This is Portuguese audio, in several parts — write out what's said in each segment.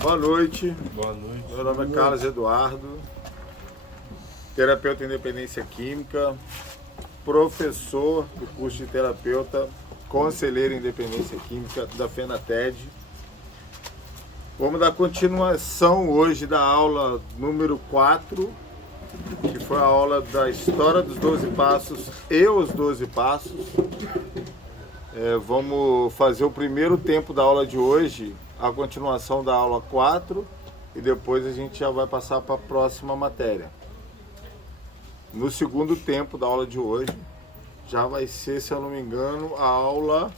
Boa noite. Boa noite. Meu nome é Carlos Eduardo, terapeuta em independência química, professor do curso de terapeuta, conselheiro em independência química da FENATED. Vamos dar continuação hoje da aula número 4, que foi a aula da história dos 12 passos e os 12 passos. Vamos fazer o primeiro tempo da aula de hoje, a continuação da aula 4, e depois a gente já vai passar para a próxima matéria. No segundo tempo da aula de hoje, já vai ser, se eu não me engano, a aula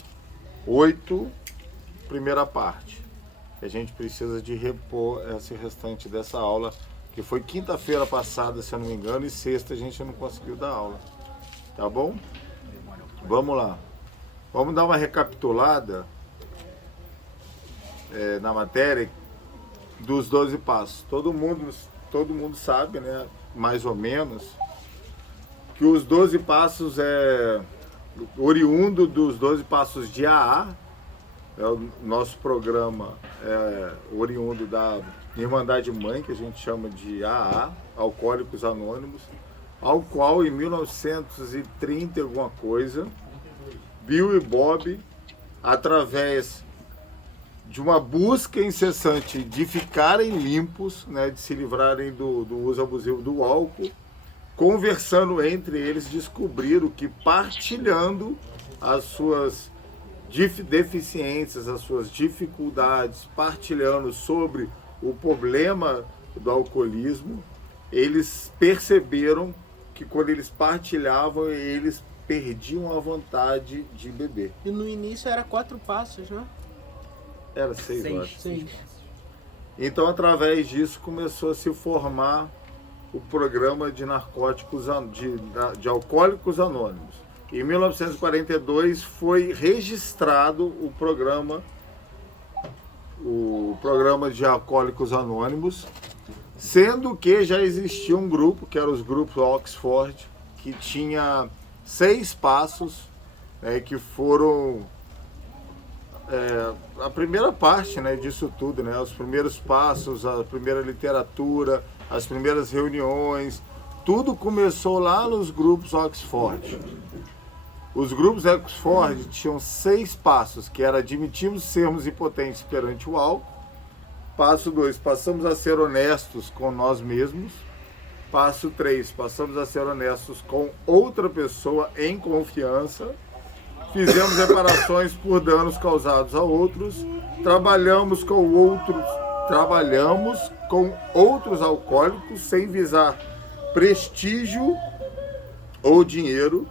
8, primeira parte. A gente precisa de repor esse restante dessa aula, que foi quinta-feira passada, se eu não me engano, e sexta a gente não conseguiu dar aula. Tá bom? Vamos lá. Vamos dar uma recapitulada na matéria dos 12 passos. Todo mundo sabe, né, mais ou menos, que os 12 passos é oriundo dos 12 passos de AA. O nosso programa é oriundo da Irmandade Mãe, que a gente chama de AA, Alcoólicos Anônimos, ao qual em 1930 e alguma coisa, Bill e Bob, através de uma busca incessante de ficarem limpos, né, de se livrarem do uso abusivo do álcool, conversando entre eles, descobriram que partilhando as suas deficiências, as suas dificuldades, partilhando sobre o problema do alcoolismo, eles perceberam que quando eles partilhavam, eles perdiam a vontade de beber. E no início era 4 passos, né? Era 6 horas. 6. Então, através disso, começou a se formar o programa de narcóticos, de Alcoólicos Anônimos. Em 1942 foi registrado o programa de Alcoólicos Anônimos, sendo que já existia um grupo, que era os grupos Oxford, que tinha 6 passos, que foram a primeira parte, né, disso tudo, né, os primeiros passos, a primeira literatura, as primeiras reuniões, tudo começou lá nos grupos Oxford. Os grupos Oxford tinham 6 passos, que era: admitimos sermos impotentes perante o álcool. Passo 2, passamos a ser honestos com nós mesmos. Passo 3, passamos a ser honestos com outra pessoa em confiança. Fizemos reparações por danos causados a outros. Trabalhamos com outros alcoólicos sem visar prestígio ou dinheiro.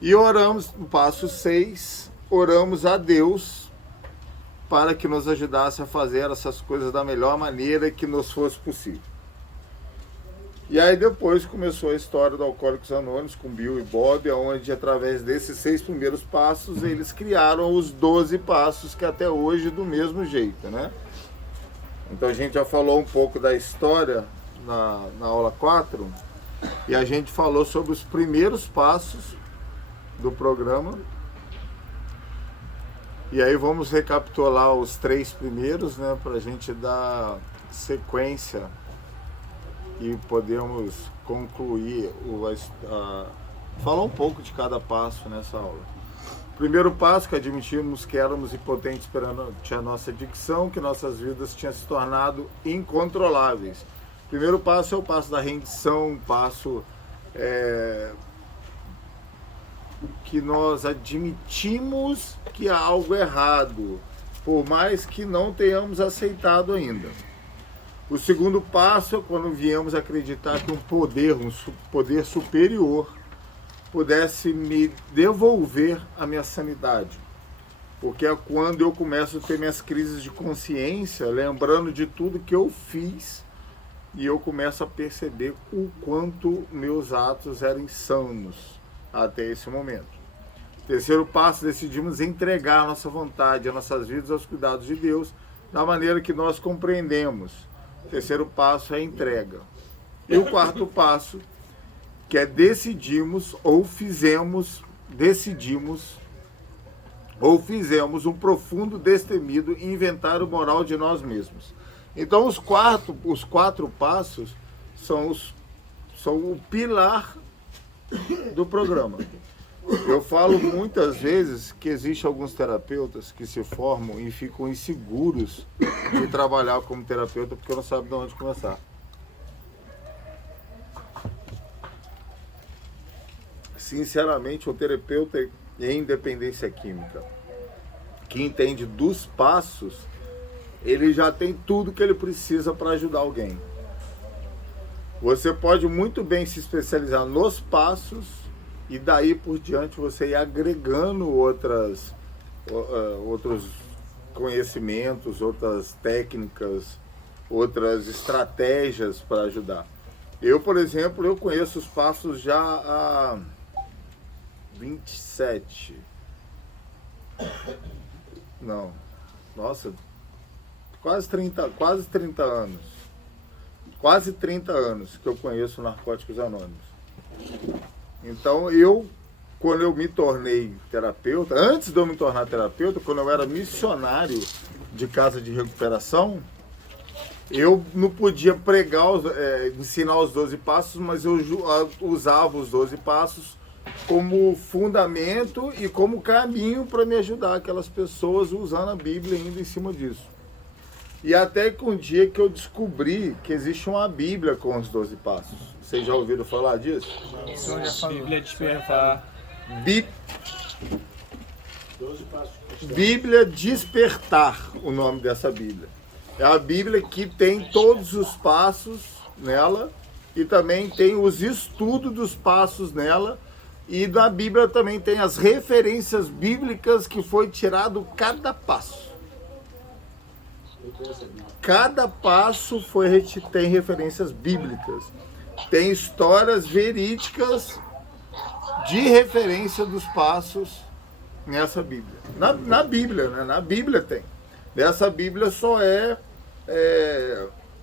E oramos, no passo 6, oramos a Deus para que nos ajudasse a fazer essas coisas da melhor maneira que nos fosse possível. E aí depois começou a história do Alcoólicos Anônimos com Bill e Bob, onde através desses 6 primeiros passos eles criaram os 12 passos, que até hoje do mesmo jeito, né? Então a gente já falou um pouco da história na aula 4, e a gente falou sobre os primeiros passos do programa. E aí vamos recapitular os 3 primeiros, né, para a gente dar sequência e podemos concluir, falar um pouco de cada passo nessa aula. Primeiro passo, que admitimos que éramos impotentes perante a nossa adicção, que nossas vidas tinham se tornado incontroláveis. Primeiro passo é o passo da rendição, um passo que nós admitimos que há algo errado, por mais que não tenhamos aceitado ainda. O segundo passo é quando viemos acreditar que um poder superior pudesse me devolver a minha sanidade. Porque é quando eu começo a ter minhas crises de consciência, lembrando de tudo que eu fiz, e eu começo a perceber o quanto meus atos eram insanos até esse momento. Terceiro passo, decidimos entregar a nossa vontade, as nossas vidas aos cuidados de Deus, da maneira que nós compreendemos. Terceiro passo é a entrega. E o quarto passo, que é decidimos ou fizemos um profundo, destemido inventário moral de nós mesmos. Então, os quatro passos são o pilar do programa. Eu falo muitas vezes que existem alguns terapeutas que se formam e ficam inseguros de trabalhar como terapeuta porque não sabem de onde começar. Sinceramente, o terapeuta em dependência química, que entende dos passos, ele já tem tudo que ele precisa para ajudar alguém. Você pode muito bem se especializar nos passos e daí por diante você ir agregando outros conhecimentos, outras técnicas, outras estratégias para ajudar. Eu, por exemplo, eu conheço os passos já há 27. Não. Nossa, quase 30 anos. Quase 30 anos que eu conheço Narcóticos Anônimos. Então, quando eu me tornei terapeuta, antes de eu me tornar terapeuta, quando eu era missionário de casa de recuperação, eu não podia pregar, ensinar os 12 passos, mas eu usava os 12 passos como fundamento e como caminho para me ajudar aquelas pessoas, usando a Bíblia ainda em cima disso. E até que um dia que eu descobri que existe uma Bíblia com os 12 passos. Vocês já ouviram falar disso? Bíblia Despertar. Bíblia Despertar, o nome dessa Bíblia. É a Bíblia que tem todos os passos nela e também tem os estudos dos passos nela. E na Bíblia também tem as referências bíblicas que foi tirado cada passo. Cada passo tem referências bíblicas. Tem histórias verídicas de referência dos passos nessa Bíblia. Na Bíblia, né? Na Bíblia tem. Nessa Bíblia só é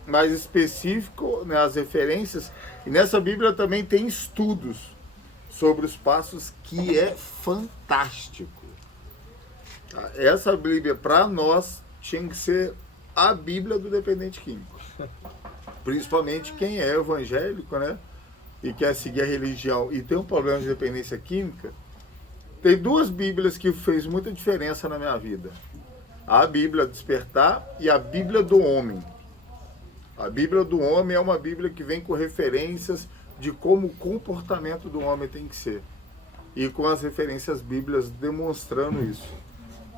mais específico, né, as referências. E nessa Bíblia também tem estudos sobre os passos, que é fantástico. Tá? Essa Bíblia, para nós, tinha que ser a Bíblia do dependente químico. Principalmente quem é evangélico, né? E quer seguir a religião e tem um problema de dependência química. Tem duas Bíblias que fez muita diferença na minha vida. A Bíblia Despertar e a Bíblia do Homem. A Bíblia do Homem é uma Bíblia que vem com referências de como o comportamento do homem tem que ser. E com as referências bíblicas demonstrando isso.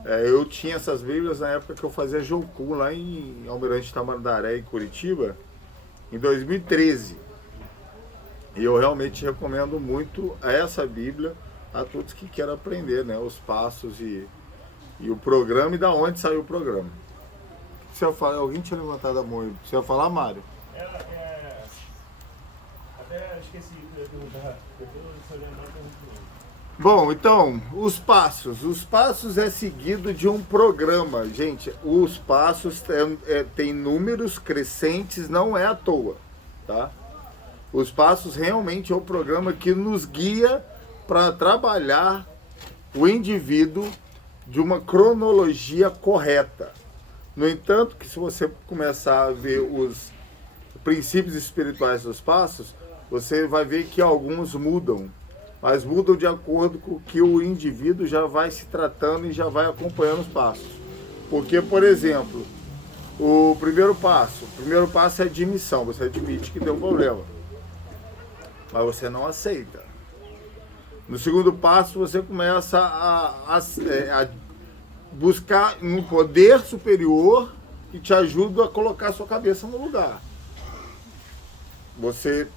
Eu tinha essas Bíblias na época que eu fazia Jocu lá em Almirante Tamandaré, em Curitiba, em 2013. E eu realmente recomendo muito essa Bíblia a todos que querem aprender, né, os passos e o programa e da onde saiu o programa. Se eu falar, alguém tinha levantado a mão. Você ia falar, Mário? Até esqueci de perguntar. Bom, então, os passos. Os passos é seguido de um programa. Gente, os passos tem números crescentes, não é à toa, tá? Os passos realmente é o programa que nos guia para trabalhar o indivíduo de uma cronologia correta. No entanto, que se você começar a ver os princípios espirituais dos passos, você vai ver que alguns mudam, mas mudam de acordo com que o indivíduo já vai se tratando e já vai acompanhando os passos. Porque, por exemplo, o primeiro passo é admissão, você admite que deu um problema, mas você não aceita. No segundo passo, você começa a buscar um poder superior que te ajuda a colocar a sua cabeça no lugar. Você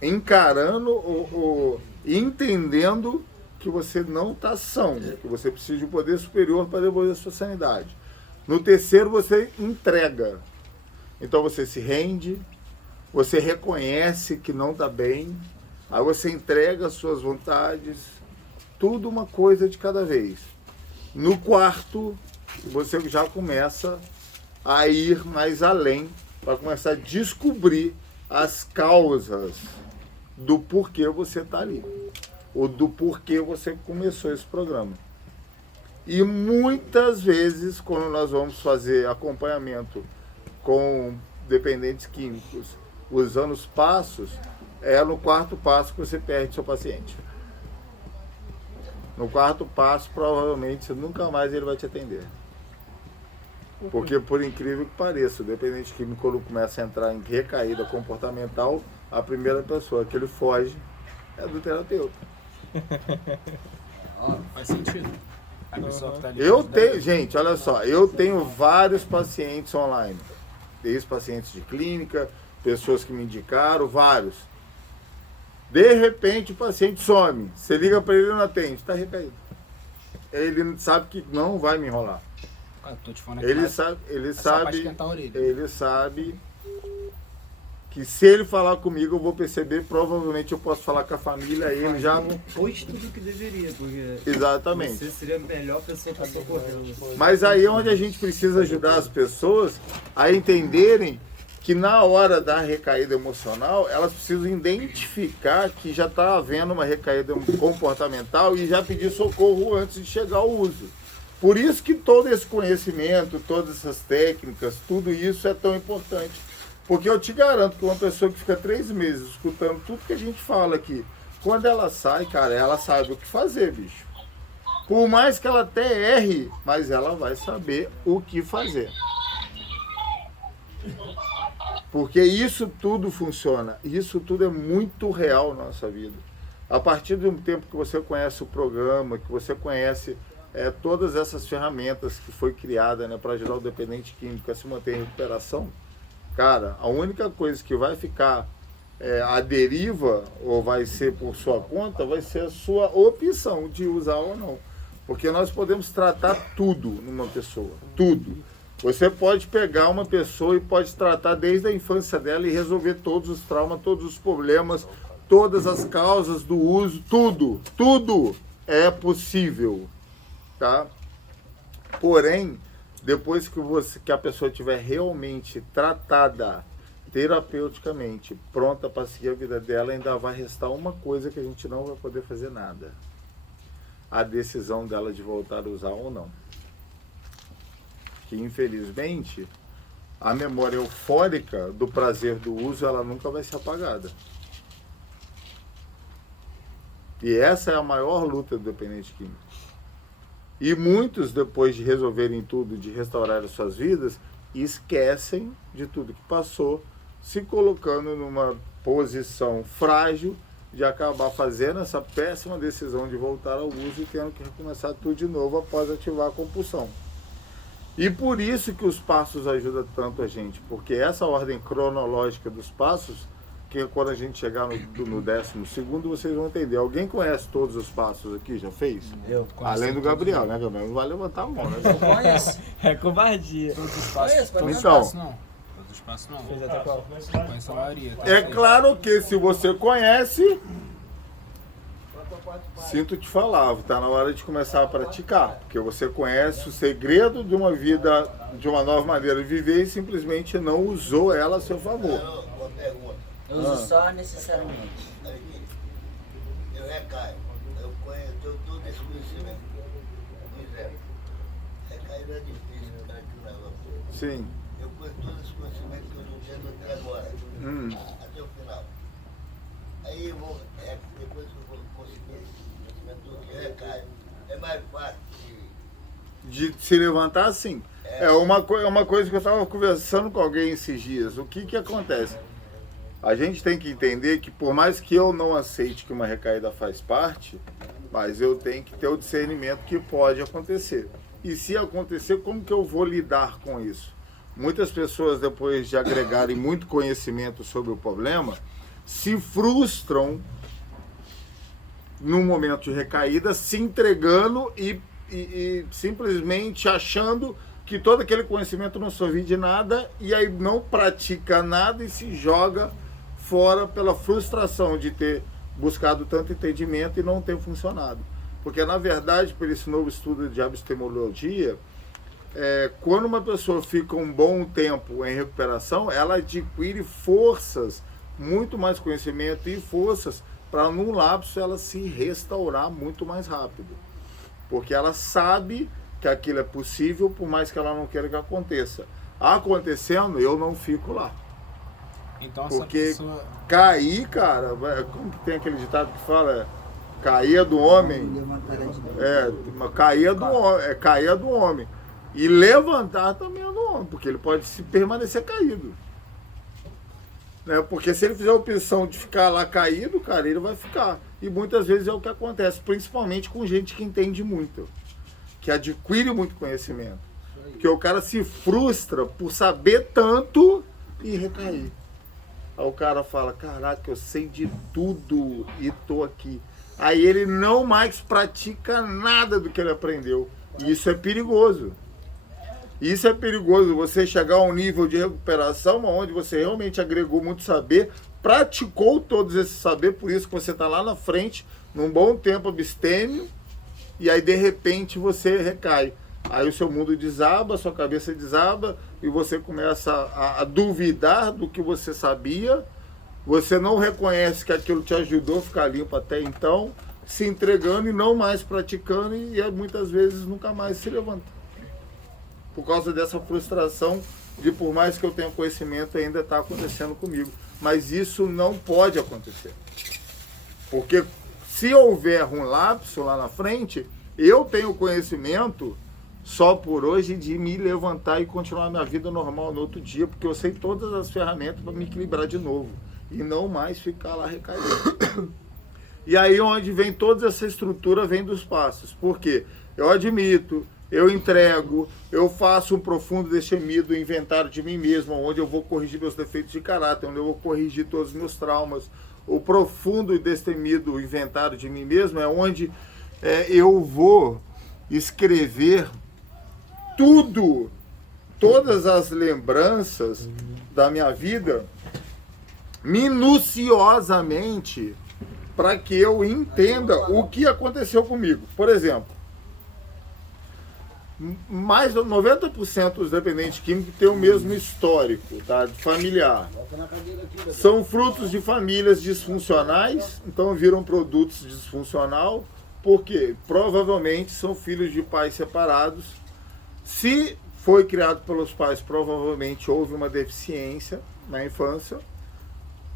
encarando entendendo que você não está são, que você precisa de um poder superior para devolver a sua sanidade. No terceiro, você entrega. Então você se rende, você reconhece que não está bem, aí você entrega as suas vontades, tudo uma coisa de cada vez. No quarto, você já começa a ir mais além, para começar a descobrir as causas do porquê você está ali, ou do porquê você começou esse programa. E muitas vezes, quando nós vamos fazer acompanhamento com dependentes químicos, usando os passos, é no quarto passo que você perde seu paciente. No quarto passo, provavelmente, nunca mais ele vai te atender. Porque, por incrível que pareça, o dependente químico, quando começa a entrar em recaída comportamental, a primeira pessoa que ele foge é do terapeuta. Faz sentido. A pessoa que tá ali Eu tenho, gente, olha só, eu tenho vários pacientes online. Ex-pacientes de clínica, pessoas que me indicaram, vários. De repente o paciente some. Você liga para ele e não atende, está recaído. Ele sabe que não vai me enrolar. Tô te falando aqui, Ele mas sabe, é só pra esquentar a orelha. ele sabe que se ele falar comigo eu vou perceber, provavelmente eu posso falar com a família, ele já... Pois tudo que deveria, porque Exatamente. você seria a melhor pessoa para socorrer. Mas aí é onde a gente precisa ajudar as pessoas a entenderem que na hora da recaída emocional, elas precisam identificar que já está havendo uma recaída comportamental e já pedir socorro antes de chegar ao uso. Por isso que todo esse conhecimento, todas essas técnicas, tudo isso é tão importante. Porque eu te garanto que uma pessoa que fica 3 meses escutando tudo que a gente fala aqui, quando ela sai, cara, ela sabe o que fazer, bicho. Por mais que ela até erre, mas ela vai saber o que fazer. Porque isso tudo funciona, isso tudo é muito real na nossa vida. A partir de um tempo que você conhece o programa, que você conhece todas essas ferramentas que foi criada, né, para ajudar o dependente químico a se manter em recuperação, cara, a única coisa que vai ficar à deriva, ou vai ser por sua conta, vai ser a sua opção de usar ou não. Porque nós podemos tratar tudo numa pessoa, tudo. Você pode pegar uma pessoa e pode tratar desde a infância dela e resolver todos os traumas, todos os problemas, todas as causas do uso, tudo é possível, tá? Porém, depois que a pessoa estiver realmente tratada terapeuticamente, pronta para seguir a vida dela, ainda vai restar uma coisa que a gente não vai poder fazer nada: a decisão dela de voltar a usar ou não. Que infelizmente a memória eufórica do prazer do uso, ela nunca vai ser apagada. E essa é a maior luta do dependente químico. E muitos, depois de resolverem tudo, de restaurar as suas vidas, esquecem de tudo que passou, se colocando numa posição frágil de acabar fazendo essa péssima decisão de voltar ao uso e tendo que recomeçar tudo de novo após ativar a compulsão. E por isso que os passos ajudam tanto a gente, porque essa ordem cronológica dos passos, que quando a gente chegar no 12º, vocês vão entender. Alguém conhece todos os passos aqui? Já fez? Eu Além do Gabriel, né, Gabriel? Não vai levantar a mão, né? conheço. É covardia. Todos os passos. Conheço, Então, Todos os passos não. Fez até qual? Conheço a maioria. Tá? é claro que se você conhece, sinto te falar, está na hora de começar a praticar, porque você conhece o segredo de uma vida, de uma nova maneira de viver e simplesmente não usou ela a seu favor. Uma pergunta. Eu uso só necessariamente. Eu recaio. Eu tenho todo esse conhecimento. Por exemplo, recair não é difícil para que o negócio. Sim. Eu conheço todo esse conhecimento que eu não entendo até agora. Até o final. Aí eu vou, depois que eu vou conseguir esse conhecimento todo que recaio, é mais fácil De se levantar, sim. É uma coisa que eu estava conversando com alguém esses dias. O que acontece? A gente tem que entender que, por mais que eu não aceite que uma recaída faz parte, mas eu tenho que ter o discernimento que pode acontecer. E se acontecer, como que eu vou lidar com isso? Muitas pessoas, depois de agregarem muito conhecimento sobre o problema, se frustram num momento de recaída, se entregando e simplesmente achando que todo aquele conhecimento não serviu de nada, e aí não pratica nada e se joga fora pela frustração de ter buscado tanto entendimento e não ter funcionado. Porque, na verdade, por esse novo estudo de epistemologia, quando uma pessoa fica um bom tempo em recuperação, ela adquire forças, muito mais conhecimento e forças para, num lapso, ela se restaurar muito mais rápido. Porque ela sabe que aquilo é possível, por mais que ela não queira que aconteça. Acontecendo, eu não fico lá. Então essa Porque pessoa... cair, cara, como que tem aquele ditado que fala? Cair é do homem. Cair é do homem. E levantar também é do homem, porque ele pode se permanecer caído. Né? Porque se ele fizer a opção de ficar lá caído, cara, ele vai ficar. E muitas vezes é o que acontece, principalmente com gente que entende muito, que adquire muito conhecimento. Porque o cara se frustra por saber tanto e recair. Aí o cara fala, caraca, eu sei de tudo e tô aqui. Aí ele não mais pratica nada do que ele aprendeu. E isso é perigoso. Isso é perigoso, você chegar a um nível de recuperação onde você realmente agregou muito saber, praticou todos esse saber, por isso que você está lá na frente, num bom tempo abstêmio, e aí de repente você recai. Aí o seu mundo desaba, a sua cabeça desaba, e você começa a duvidar do que você sabia, você não reconhece que aquilo te ajudou a ficar limpo até então, se entregando e não mais praticando, e muitas vezes nunca mais se levanta. Por causa dessa frustração de, por mais que eu tenha conhecimento, ainda está acontecendo comigo. Mas isso não pode acontecer. Porque se houver um lapso lá na frente, eu tenho conhecimento só por hoje de me levantar e continuar minha vida normal no outro dia, porque eu sei todas as ferramentas para me equilibrar de novo. E não mais ficar lá recaído. E aí onde vem toda essa estrutura, vem dos passos. Por quê? Eu admito, eu entrego, eu faço um profundo destemido inventário de mim mesmo, onde eu vou corrigir meus defeitos de caráter, onde eu vou corrigir todos os meus traumas. O profundo e destemido inventário de mim mesmo é onde eu vou escrever tudo, todas as lembranças da minha vida, minuciosamente, para que eu entenda o que aconteceu comigo. Por exemplo, mais de 90% dos dependentes químicos têm o mesmo histórico, tá, familiar. São frutos de famílias disfuncionais, então viram produtos disfuncional, porque provavelmente são filhos de pais separados. Se foi criado pelos pais, provavelmente houve uma deficiência na infância.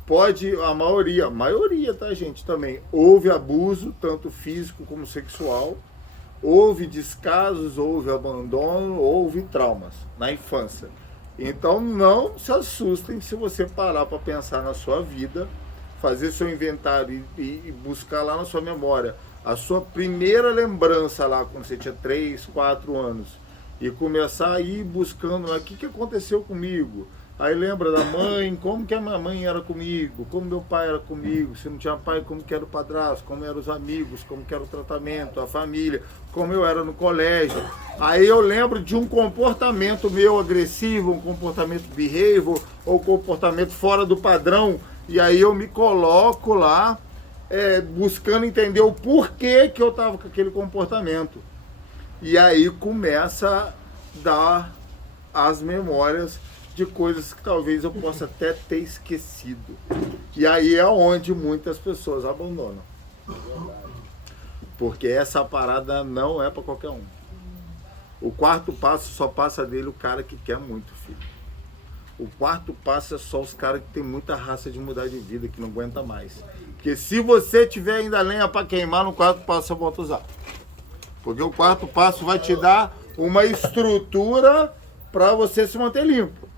Pode, a maioria, tá, gente, também, houve abuso, tanto físico como sexual. Houve descasos, houve abandono, houve traumas na infância. Então não se assustem se você parar para pensar na sua vida, fazer seu inventário e buscar lá na sua memória a sua primeira lembrança lá quando você tinha 3, 4 anos e começar a ir buscando o que aconteceu comigo. Aí lembra da mãe, como que a minha mãe era comigo, como meu pai era comigo, se não tinha pai, como que era o padrasto, como eram os amigos, como que era o tratamento, a família, como eu era no colégio. Aí eu lembro de um comportamento meu agressivo, um comportamento behavior, ou comportamento fora do padrão, e aí eu me coloco lá, buscando entender o porquê que eu estava com aquele comportamento. E aí começa a dar as memórias de coisas que talvez eu possa até ter esquecido. E aí é onde muitas pessoas abandonam. Porque essa parada não é para qualquer um. O quarto passo só passa dele o cara que quer muito, filho. O quarto passo é só os caras que tem muita raça de mudar de vida, que não aguenta mais. Porque se você tiver ainda lenha para queimar, no quarto passo você volta a usar. Porque o quarto passo vai te dar uma estrutura para você se manter limpo.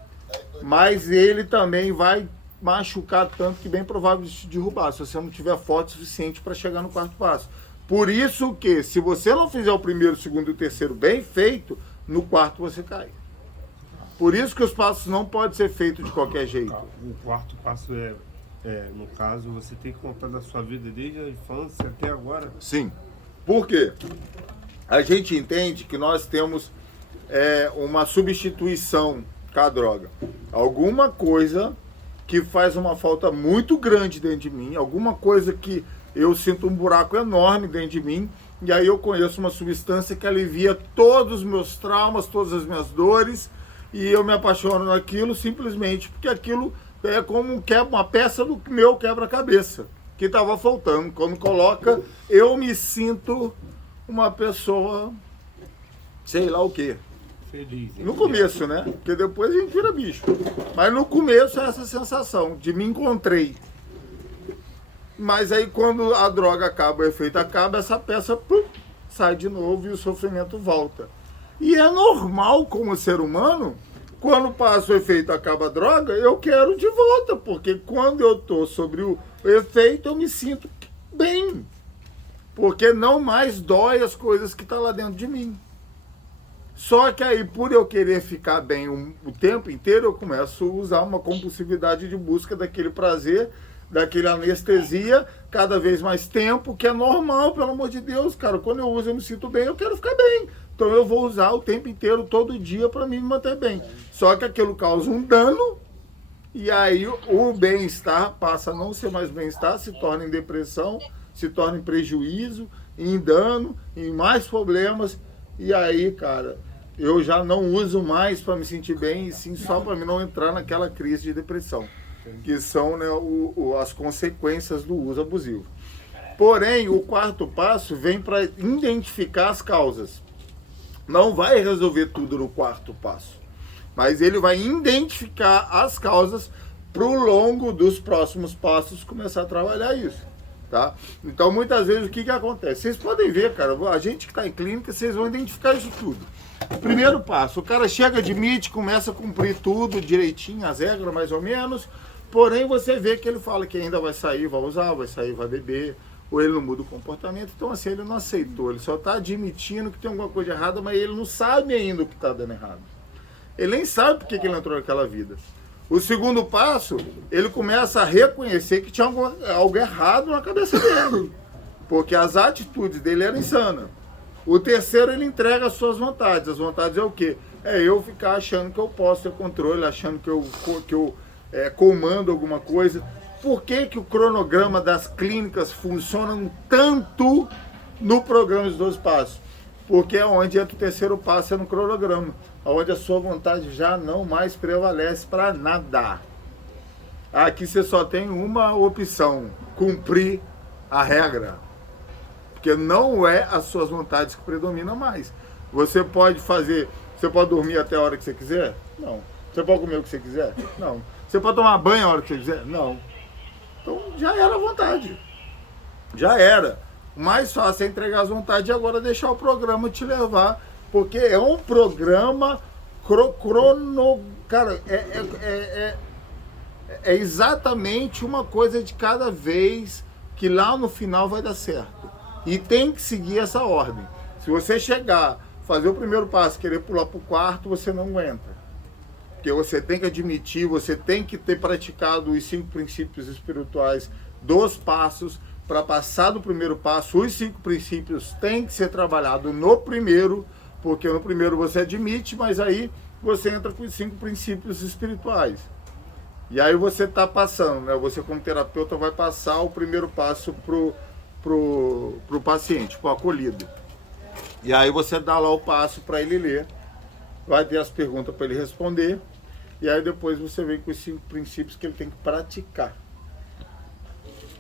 Mas ele também vai machucar tanto que bem provável de te derrubar, se você não tiver forte o suficiente para chegar no quarto passo. Por isso que, se você não fizer o primeiro, o segundo e o terceiro bem feito, no quarto você cai. Por isso que os passos não podem ser feitos de qualquer jeito. O quarto passo no caso, você tem que contar da sua vida desde a infância até agora? Sim. Por quê? A gente entende que nós temos uma substituição com a droga. Alguma coisa que faz uma falta muito grande dentro de mim, alguma coisa que eu sinto um buraco enorme dentro de mim, e aí eu conheço uma substância que alivia todos os meus traumas, todas as minhas dores, e eu me apaixono naquilo simplesmente porque aquilo é como uma peça do meu quebra-cabeça, que estava faltando. Quando coloca, eu me sinto uma pessoa, sei lá o quê. Feliz. No começo, né? Porque depois a gente vira bicho. Mas no começo é essa sensação de me encontrei. Mas aí quando a droga acaba, o efeito acaba, essa peça sai de novo e o sofrimento volta. E é normal como ser humano, quando passa o efeito, acaba a droga, eu quero de volta, porque quando eu estou sobre o efeito, eu me sinto bem. Porque não mais dói as coisas que estão lá dentro de mim. Só que aí, por eu querer ficar bem o tempo inteiro, eu começo a usar uma compulsividade de busca daquele prazer, daquele anestesia, cada vez mais tempo, que é normal, pelo amor de Deus, cara. Quando eu uso, eu me sinto bem, eu quero ficar bem. Então eu vou usar o tempo inteiro, todo dia, para me manter bem. Só que aquilo causa um dano, e aí o bem-estar passa a não ser mais bem-estar, se torna em depressão, se torna em prejuízo, em dano, em mais problemas. E aí, cara, eu já não uso mais para me sentir bem, e sim só para não entrar naquela crise de depressão, que são, né, as consequências do uso abusivo. Porém, o quarto passo vem para identificar as causas. Não vai resolver tudo no quarto passo, mas ele vai identificar as causas para o longo dos próximos passos começar a trabalhar isso. Tá? Então, muitas vezes, o que acontece? Vocês podem ver, cara, a gente que está em clínica, vocês vão identificar isso tudo. Primeiro passo, o cara chega, admite, começa a cumprir tudo direitinho, as regras mais ou menos, porém você vê que ele fala que ainda vai sair, vai usar, vai sair, vai beber, ou ele não muda o comportamento. Então, assim, ele não aceitou, ele só está admitindo que tem alguma coisa errada, mas ele não sabe ainda o que está dando errado. Ele nem sabe por que ele entrou naquela vida. O segundo passo, ele começa a reconhecer que tinha algo errado na cabeça dele, porque as atitudes dele eram insanas. O terceiro, ele entrega as suas vontades. As vontades é o quê? É eu ficar achando que eu posso ter controle, achando que eu comando alguma coisa. Por que que o cronograma das clínicas funciona tanto no programa dos 12 passos? Porque é onde entra o terceiro passo, é no cronograma, onde a sua vontade já não mais prevalece para nada. Aqui você só tem uma opção: cumprir a regra. Porque não é as suas vontades que predominam mais. Você pode dormir até a hora que você quiser? Não. Você pode comer o que você quiser? Não. Você pode tomar banho a hora que você quiser? Não. Então já era a vontade. Já era. O mais fácil é entregar as vontades e agora deixar o programa te levar, porque é um programa cara, é exatamente uma coisa de cada vez, que lá no final vai dar certo. E tem que seguir essa ordem. Se você chegar, fazer o primeiro passo, querer pular para o quarto, você não aguenta. Porque você tem que admitir, você tem que ter praticado os 5 princípios espirituais dos passos. Para passar do primeiro passo, os 5 princípios têm que ser trabalhados no primeiro, porque no primeiro você admite, mas aí você entra com os 5 princípios espirituais. E aí você está passando, né? Você como terapeuta vai passar o primeiro passo pro paciente, pro acolhido. E aí você dá lá o passo para ele ler, vai ter as perguntas para ele responder, e aí depois você vem com os 5 princípios que ele tem que praticar.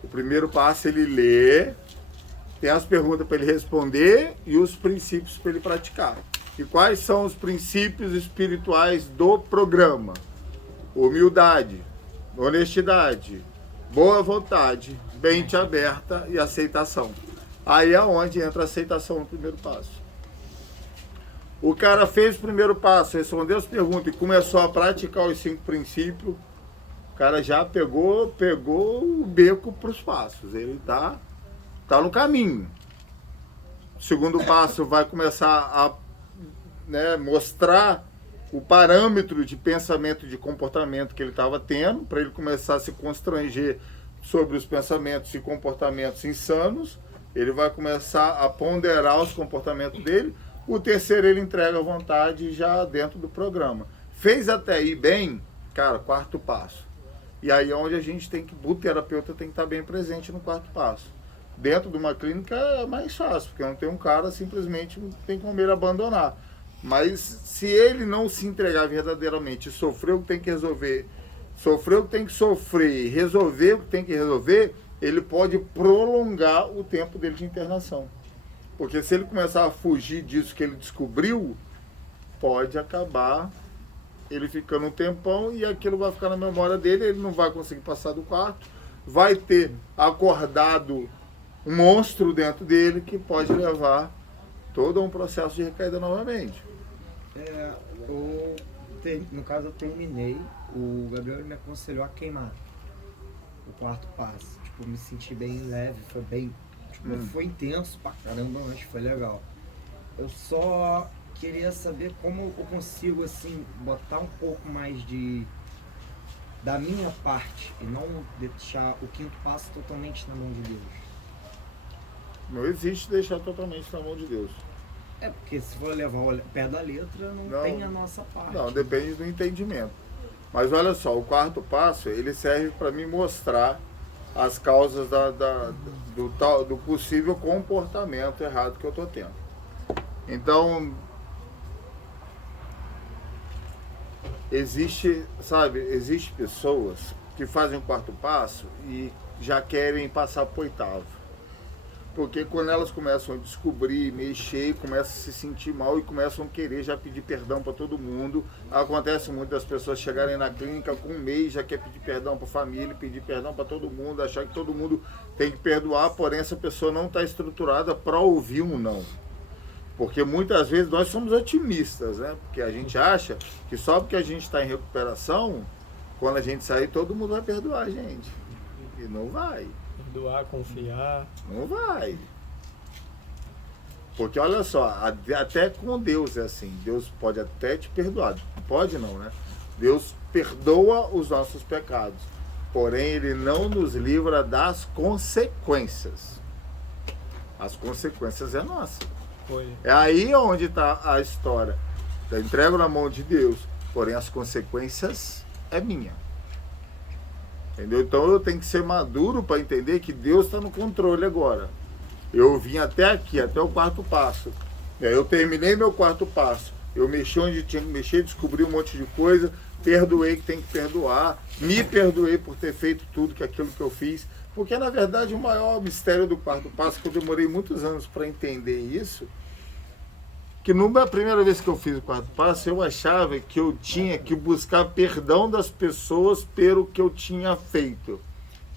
O primeiro passo ele lê, tem as perguntas para ele responder e os princípios para ele praticar. E quais são os princípios espirituais do programa? Humildade, honestidade, boa vontade, mente aberta e aceitação. Aí é onde entra a aceitação no primeiro passo. O cara fez o primeiro passo, respondeu as perguntas e começou a praticar os 5 princípios. O cara já pegou o beco para os passos, ele tá no caminho. O segundo passo vai começar a mostrar o parâmetro de pensamento e de comportamento que ele estava tendo, para ele começar a se constranger sobre os pensamentos e comportamentos insanos. Ele vai começar a ponderar os comportamentos dele. O terceiro, ele entrega a vontade já dentro do programa. Fez até aí bem, cara, 4º passo. E aí é onde a gente o terapeuta tem que estar bem presente no 4º passo. Dentro de uma clínica é mais fácil, porque não tem um cara simplesmente não tem como ele abandonar. Mas se ele não se entregar verdadeiramente, sofrer o que tem que resolver, sofrer o que tem que sofrer, resolver o que tem que resolver, ele pode prolongar o tempo dele de internação. Porque se ele começar a fugir disso que ele descobriu, pode acabar ele ficando um tempão e aquilo vai ficar na memória dele, ele não vai conseguir passar do quarto, vai ter acordado um monstro dentro dele que pode levar todo um processo de recaída novamente. No caso, eu terminei, o Gabriel me aconselhou a queimar o quarto passo. Tipo, me senti bem leve, foi bem... Tipo, foi intenso pra caramba, mas foi legal. Eu só queria saber como eu consigo, assim, botar um pouco mais da minha parte e não deixar o quinto passo totalmente na mão de Deus. Não existe deixar totalmente na mão de Deus. Porque se for levar o pé da letra, não tem a nossa parte. Não, depende do entendimento. Mas olha só, o quarto passo, ele serve para me mostrar as causas do possível comportamento errado que eu estou tendo. Então, existe pessoas que fazem o quarto passo e já querem passar para o oitavo. Porque quando elas começam a descobrir, mexer, começam a se sentir mal e começam a querer já pedir perdão para todo mundo. Acontece muito das pessoas chegarem na clínica com um mês, já quer pedir perdão para a família, pedir perdão para todo mundo, achar que todo mundo tem que perdoar, porém essa pessoa não está estruturada para ouvir um não. Porque muitas vezes nós somos otimistas, né? Porque a gente acha que só porque a gente está em recuperação, quando a gente sair, todo mundo vai perdoar a gente. E não vai. Perdoar, confiar. Não vai. Porque olha só, até com Deus é assim. Deus pode até te perdoar. Pode não, né? Deus perdoa os nossos pecados. Porém, Ele não nos livra das consequências. As consequências é nossa. Foi. É aí onde está a história. Eu entrego na mão de Deus. Porém, as consequências é minha. Entendeu? Então eu tenho que ser maduro para entender que Deus está no controle agora. Eu vim até aqui, até o quarto passo. Eu terminei meu quarto passo. Eu mexi onde tinha que mexer, descobri um monte de coisa, perdoei que tem que perdoar, me perdoei por ter feito tudo aquilo que eu fiz. Porque na verdade o maior mistério do quarto passo, que eu demorei muitos anos para entender isso, que na primeira vez que eu fiz o quarto passo, eu achava que eu tinha que buscar perdão das pessoas pelo que eu tinha feito.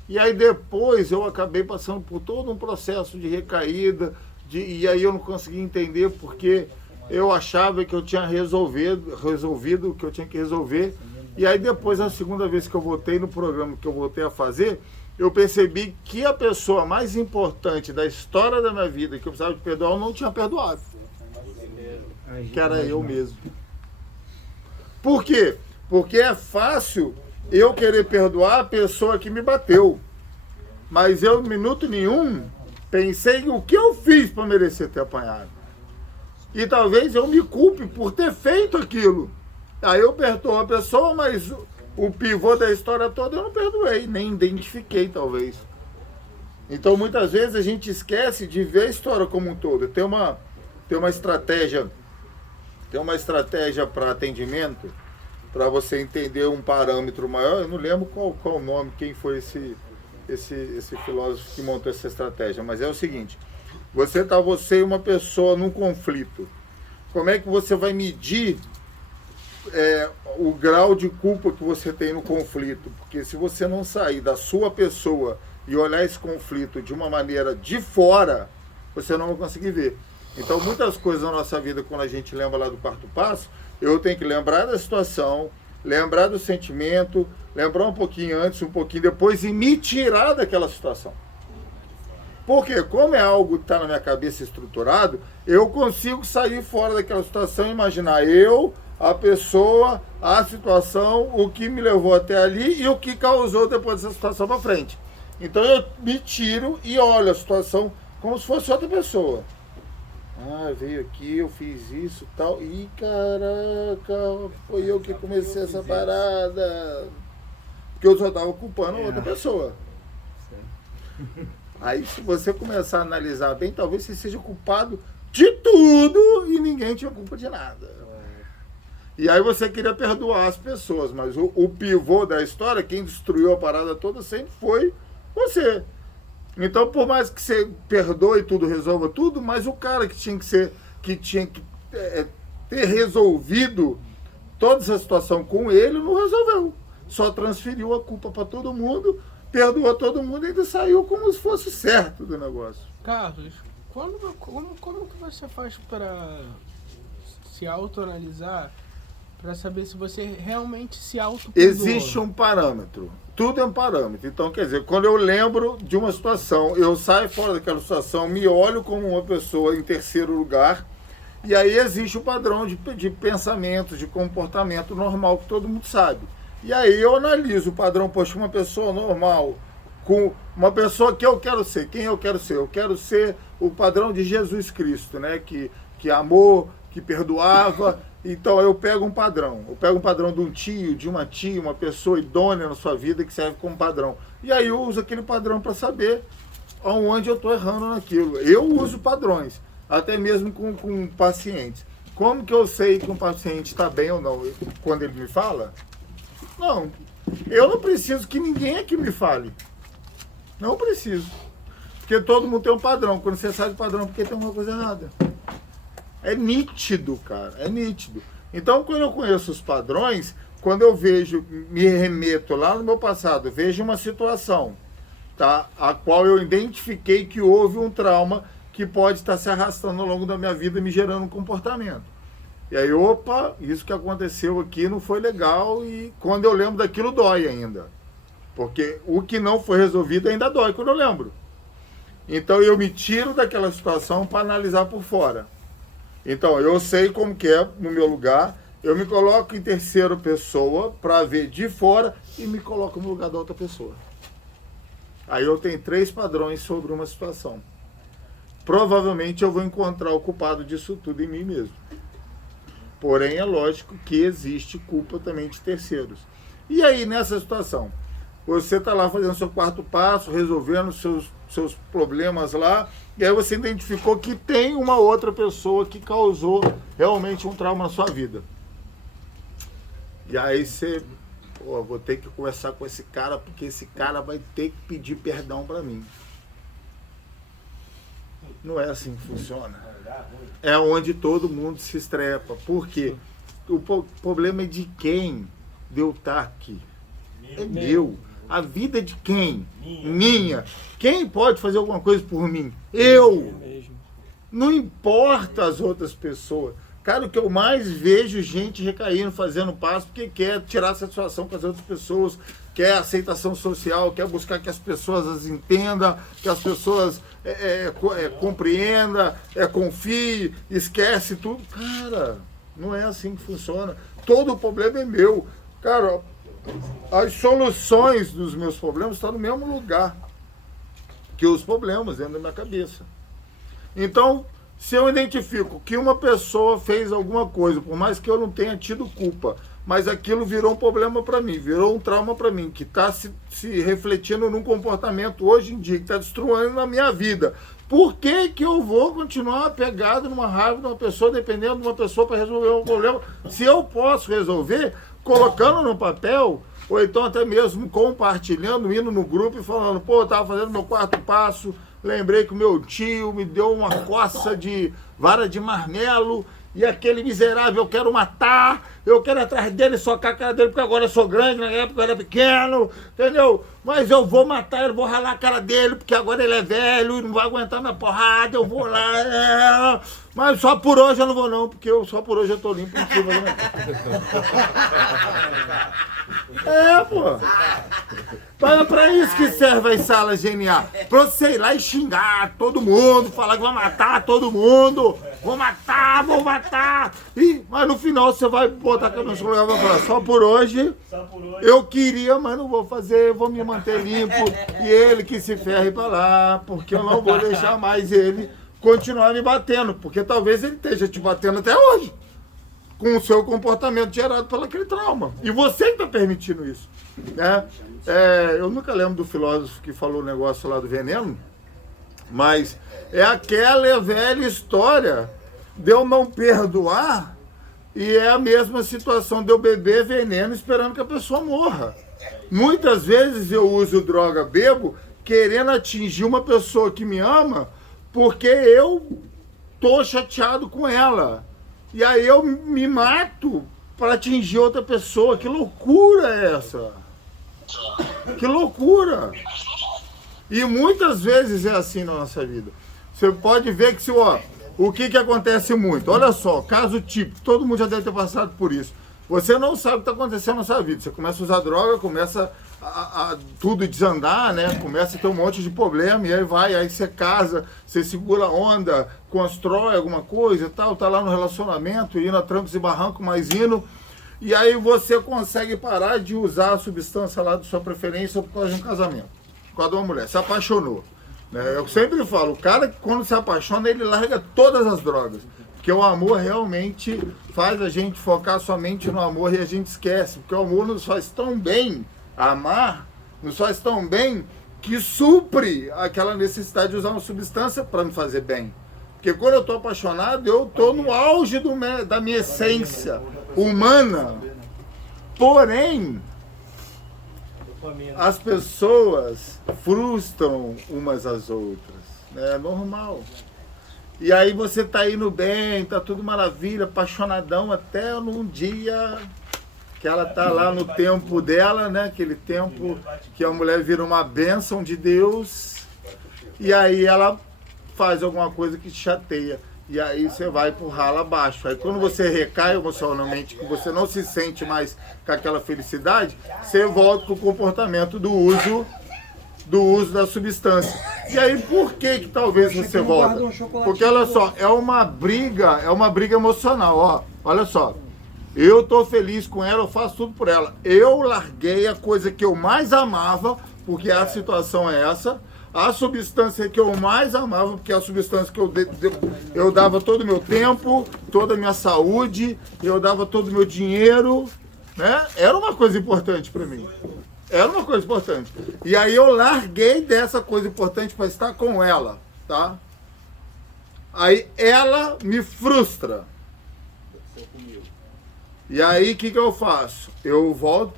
E aí depois eu acabei passando por todo um processo de recaída, e aí eu não conseguia entender porque eu achava que eu tinha resolvido o que eu tinha que resolver. E aí depois, na segunda vez que eu voltei no programa, que eu voltei a fazer, eu percebi que a pessoa mais importante da história da minha vida, que eu precisava de perdoar, eu não tinha perdoado. Que era eu mesmo. Por quê? Porque é fácil eu querer perdoar a pessoa que me bateu. Mas eu, em minuto nenhum, pensei em o que eu fiz para merecer ter apanhado. E talvez eu me culpe por ter feito aquilo. Aí eu perdoo a pessoa, mas o pivô da história toda eu não perdoei, nem identifiquei talvez. Então muitas vezes a gente esquece de ver a história como um todo. Tem uma estratégia para atendimento, para você entender um parâmetro maior. Eu não lembro qual o nome, quem foi esse filósofo que montou essa estratégia, mas é o seguinte: você e uma pessoa num conflito. Como é que você vai medir o grau de culpa que você tem no conflito? Porque se você não sair da sua pessoa e olhar esse conflito de uma maneira de fora, você não vai conseguir ver. Então, muitas coisas na nossa vida, quando a gente lembra lá do quarto passo, eu tenho que lembrar da situação, lembrar do sentimento, lembrar um pouquinho antes, um pouquinho depois e me tirar daquela situação. Porque, como é algo que está na minha cabeça estruturado, eu consigo sair fora daquela situação e imaginar a pessoa, a situação, o que me levou até ali e o que causou depois dessa situação para frente. Então, eu me tiro e olho a situação como se fosse outra pessoa. Veio aqui, eu fiz isso e tal. Ih, caraca, foi eu que comecei essa parada. Porque eu só estava culpando outra pessoa. Aí, se você começar a analisar bem, talvez você seja culpado de tudo e ninguém tinha culpa de nada. E aí você queria perdoar as pessoas, mas o pivô da história, quem destruiu a parada toda sempre foi você. Então, por mais que você perdoe tudo, resolva tudo, mas o cara que tinha que ter resolvido toda essa situação com ele, não resolveu. Só transferiu a culpa para todo mundo, perdoou todo mundo e ainda saiu como se fosse certo do negócio. Carlos, como que você faz para se autoanalisar, para saber se você realmente se auto-perdoa? Existe um parâmetro. Tudo é um parâmetro. Então, quer dizer, quando eu lembro de uma situação, eu saio fora daquela situação, me olho como uma pessoa em terceiro lugar, e aí existe o padrão de pensamento, de comportamento normal que todo mundo sabe. E aí eu analiso o padrão, poxa, uma pessoa normal, com uma pessoa que eu quero ser. Quem eu quero ser? Eu quero ser o padrão de Jesus Cristo, né? Que amou, que perdoava. Então eu pego um padrão. Eu pego um padrão de um tio, de uma tia, uma pessoa idônea na sua vida que serve como padrão. E aí eu uso aquele padrão para saber aonde eu estou errando naquilo. Eu uso padrões, até mesmo com pacientes. Como que eu sei que um paciente está bem ou não? Quando ele me fala? Não. Eu não preciso que ninguém aqui me fale. Não preciso. Porque todo mundo tem um padrão. Quando você sai do padrão, porque tem alguma coisa errada. É nítido, cara. É nítido. Então, quando eu conheço os padrões, quando eu vejo, me remeto lá no meu passado, vejo uma situação, tá, a qual eu identifiquei que houve um trauma que pode estar se arrastando ao longo da minha vida, me gerando um comportamento. E aí, opa, isso que aconteceu aqui não foi legal, e quando eu lembro daquilo dói ainda. Porque o que não foi resolvido ainda dói quando eu lembro. Então eu me tiro daquela situação para analisar por fora. Então eu sei como que é no meu lugar, eu me coloco em terceira pessoa para ver de fora e me coloco no lugar da outra pessoa. Aí eu tenho 3 padrões sobre uma situação. Provavelmente eu vou encontrar o culpado disso tudo em mim mesmo. Porém, é lógico que existe culpa também de terceiros. E aí, nessa situação, você está lá fazendo seu quarto passo, resolvendo seus problemas lá, e aí você identificou que tem uma outra pessoa que causou realmente um trauma na sua vida. E aí você, vou ter que conversar com esse cara, porque esse cara vai ter que pedir perdão para mim. Não é assim que funciona. É onde todo mundo se estrepa. Por quê? O problema é de quem deu estar aqui. É meu. A vida é de quem? Minha. Quem pode fazer alguma coisa por mim? Eu. Não importa as outras pessoas. Cara, o que eu mais vejo gente recaindo, fazendo passo, porque quer tirar satisfação com as outras pessoas, quer aceitação social, quer buscar que as pessoas as entendam, que as pessoas compreendam, confiem, esquece tudo. Cara, não é assim que funciona. Todo o problema é meu. Cara, as soluções dos meus problemas estão no mesmo lugar que os problemas dentro da minha cabeça. Então, se eu identifico que uma pessoa fez alguma coisa, por mais que eu não tenha tido culpa, mas aquilo virou um problema para mim, virou um trauma para mim, que está se refletindo num comportamento hoje em dia, que está destruindo na minha vida. Por que que eu vou continuar apegado numa raiva de uma pessoa, dependendo de uma pessoa para resolver um problema, se eu posso resolver colocando no papel, ou então até mesmo compartilhando, indo no grupo e falando, pô, eu estava fazendo meu quarto passo, lembrei que o meu tio me deu uma coça de vara de marmelo, e aquele miserável eu quero matar, eu quero ir atrás dele, socar a cara dele, porque agora eu sou grande, na época eu era pequeno, entendeu? Mas eu vou matar ele, vou ralar a cara dele, porque agora ele é velho e não vai aguentar minha porrada, eu vou lá. Mas só por hoje eu não vou não, porque só por hoje eu tô limpo. Não precisa pô. Mas pra isso que serve as salas GNA. Pra você ir lá e xingar todo mundo, falar que vai matar todo mundo. Vou matar. Mas no final você vai botar a cabeça no lugar e vai falar, só por hoje eu queria, mas não vou fazer, vou me manter limpo. E ele que se ferre pra lá, porque eu não vou deixar mais ele continuar me batendo. Porque talvez ele esteja te batendo até hoje, com o seu comportamento gerado pelo aquele trauma. E você que está permitindo isso. Né? Eu nunca lembro do filósofo que falou o negócio lá do veneno, mas é aquela velha história de eu não perdoar e é a mesma situação de eu beber veneno esperando que a pessoa morra. Muitas vezes eu uso droga, bebo, querendo atingir uma pessoa que me ama porque eu tô chateado com ela. E aí eu me mato para atingir outra pessoa. Que loucura é essa? Que loucura! E muitas vezes é assim na nossa vida. Você pode ver que o que acontece muito? Olha só, caso típico, todo mundo já deve ter passado por isso. Você não sabe o que está acontecendo na sua vida. Você começa a usar droga, começa a tudo desandar, né? Começa a ter um monte de problema, e aí você casa, você segura a onda, constrói alguma coisa e tal, tá lá no relacionamento, indo a trancos e barrancos, mas indo. E aí você consegue parar de usar a substância lá de sua preferência por causa de um casamento, por causa de uma mulher. Se apaixonou. Né? Eu sempre falo, o cara quando se apaixona, ele larga todas as drogas. Porque o amor realmente faz a gente focar somente no amor e a gente esquece. Porque o amor nos faz tão bem, amar nos faz tão bem, que supre aquela necessidade de usar uma substância para me fazer bem. Porque quando eu estou apaixonado, eu estou no auge da minha essência humana. Porém, as pessoas frustram umas às outras. É normal. E aí você tá indo bem, tá tudo maravilha, apaixonadão, até num dia que ela tá lá no tempo dela, né? Aquele tempo que a mulher vira uma bênção de Deus. E aí ela faz alguma coisa que te chateia. E aí você vai pro ralo abaixo. Aí quando você recai emocionalmente, que você não se sente mais com aquela felicidade, você volta pro comportamento do uso da substância. E aí por que talvez você volta? Porque olha só, é uma briga emocional, ó. Olha só. Eu tô feliz com ela, eu faço tudo por ela. Eu larguei a coisa que eu mais amava, porque a situação é essa. A substância que eu mais amava, porque é a substância que eu dava todo o meu tempo, toda a minha saúde, eu dava todo o meu dinheiro, né? Era uma coisa importante para mim. Era uma coisa importante. E aí eu larguei dessa coisa importante para estar com ela, tá? Aí ela me frustra. E aí o que eu faço? Eu volto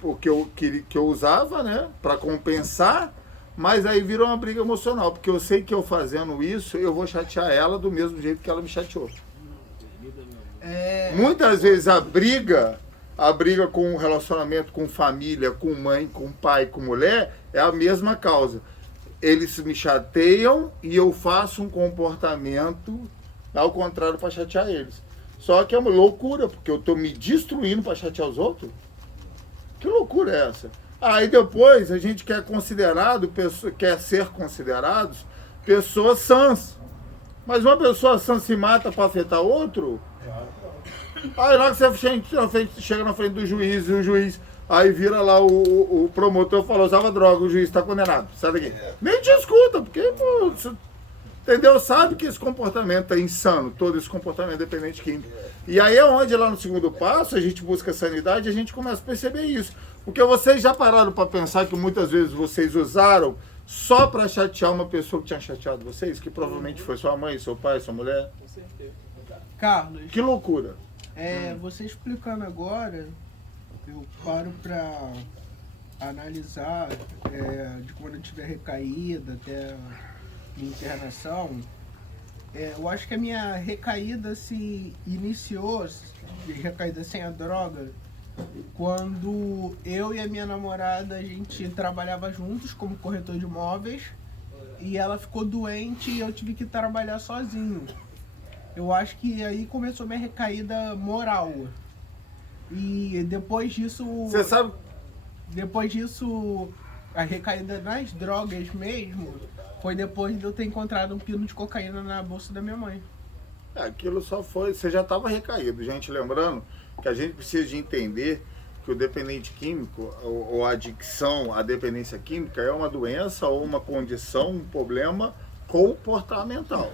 porque eu usava, né? Para compensar, mas aí virou uma briga emocional, porque eu sei que eu fazendo isso, eu vou chatear ela do mesmo jeito que ela me chateou. Muitas vezes a briga com o relacionamento, com família, com mãe, com pai, com mulher, é a mesma causa. Eles me chateiam e eu faço um comportamento ao contrário para chatear eles. Só que é uma loucura, porque eu estou me destruindo para chatear os outros. Que loucura é essa? Aí depois a gente quer ser considerados pessoas sãs. Mas uma pessoa sã se mata para afetar outro? Aí na hora que você chega na frente do juiz, e o juiz aí vira lá o promotor falou, usava droga, o juiz está condenado, sai daqui. Nem te escuta, porque, pô, você, entendeu? Sabe que esse comportamento é insano, todo esse comportamento dependente químico. E aí é onde lá no segundo passo a gente busca sanidade e a gente começa a perceber isso. Porque vocês já pararam para pensar que muitas vezes vocês usaram só para chatear uma pessoa que tinha chateado vocês, que provavelmente foi sua mãe, seu pai, sua mulher? Com certeza. Carlos. Que loucura. Você explicando agora, eu paro para analisar de quando eu tiver recaída até minha internação. Eu acho que a minha recaída se iniciou, recaída sem a droga, quando eu e a minha namorada, a gente trabalhava juntos como corretor de imóveis e ela ficou doente e eu tive que trabalhar sozinho. Eu acho que aí começou minha recaída moral. E depois disso... Você sabe? Depois disso, a recaída nas drogas mesmo, foi depois de eu ter encontrado um pino de cocaína na bolsa da minha mãe. Aquilo só foi... Você já estava recaído, gente. Lembrando que a gente precisa de entender que o dependente químico, ou a adicção à dependência química, é uma doença ou uma condição, um problema comportamental.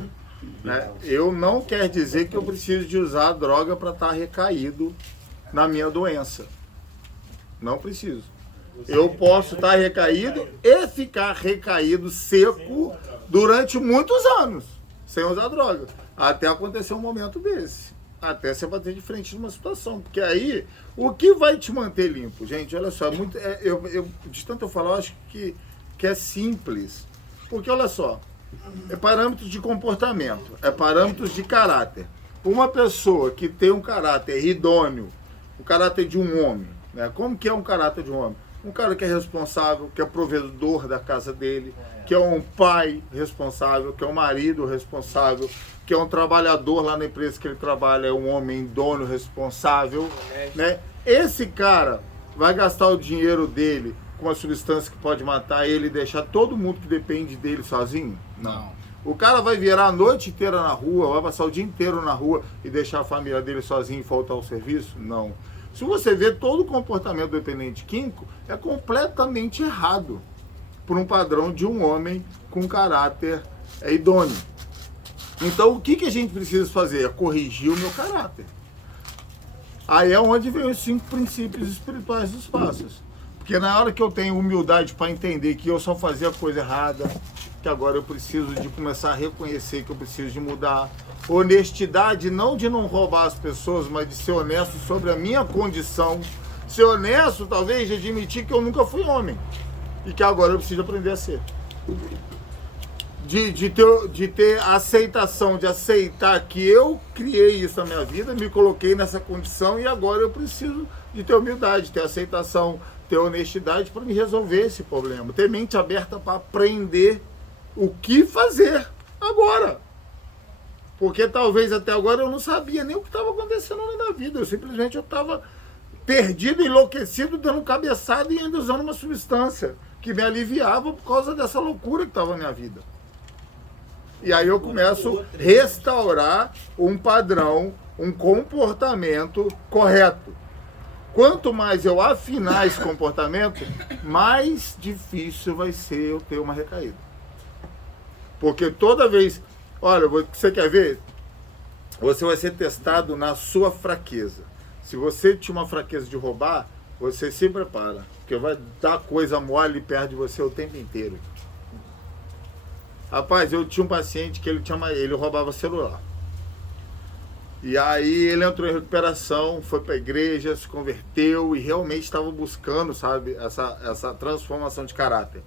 Né? Eu não quero dizer que eu preciso de usar droga para estar recaído na minha doença. Não preciso. Eu posso estar recaído e ficar recaído seco durante muitos anos, sem usar droga. Até acontecer um momento desse. Até você bater de frente numa situação. Porque aí, o que vai te manter limpo? Gente, olha só, de tanto eu falar, eu acho que que é simples. Porque, olha só, é parâmetros de comportamento, é parâmetros de caráter. Uma pessoa que tem um caráter idôneo, o caráter de um homem, né? Como que é um caráter de um homem? Um cara que é responsável, que é provedor da casa dele, que é um pai responsável, que é um marido responsável, que é um trabalhador lá na empresa que ele trabalha, é um homem dono responsável, né? Esse cara vai gastar o dinheiro dele com uma substância que pode matar ele e deixar todo mundo que depende dele sozinho? Não. O cara vai virar a noite inteira na rua, vai passar o dia inteiro na rua e deixar a família dele sozinho e faltar ao serviço? Não. Se você vê todo o comportamento do dependente químico, é completamente errado por um padrão de um homem com caráter idôneo. Então, o que a gente precisa fazer? É corrigir o meu caráter. Aí é onde vem os 5 princípios espirituais dos passos. Porque na hora que eu tenho humildade para entender que eu só fazia coisa errada, que agora eu preciso de começar a reconhecer que eu preciso de mudar. Honestidade, não de não roubar as pessoas, mas de ser honesto sobre a minha condição. Ser honesto, talvez, de admitir que eu nunca fui homem. E que agora eu preciso aprender a ser. De ter a aceitação, de aceitar que eu criei isso na minha vida, me coloquei nessa condição e agora eu preciso de ter humildade, ter aceitação, ter honestidade para me resolver esse problema. Ter mente aberta para aprender o que fazer agora. Porque talvez até agora eu não sabia nem o que estava acontecendo na minha vida. Eu simplesmente estava perdido, enlouquecido, dando cabeçada e ainda usando uma substância que me aliviava por causa dessa loucura que estava na minha vida. E aí eu começo a restaurar um padrão, um comportamento correto. Quanto mais eu afinar esse comportamento, mais difícil vai ser eu ter uma recaída. Porque toda vez... Olha, você quer ver? Você vai ser testado na sua fraqueza. Se você tinha uma fraqueza de roubar, você se prepara. Porque vai dar coisa mole perto de você o tempo inteiro. Rapaz, eu tinha um paciente que ele roubava celular. E aí ele entrou em recuperação, foi para a igreja, se converteu e realmente estava buscando, sabe, essa transformação de caráter.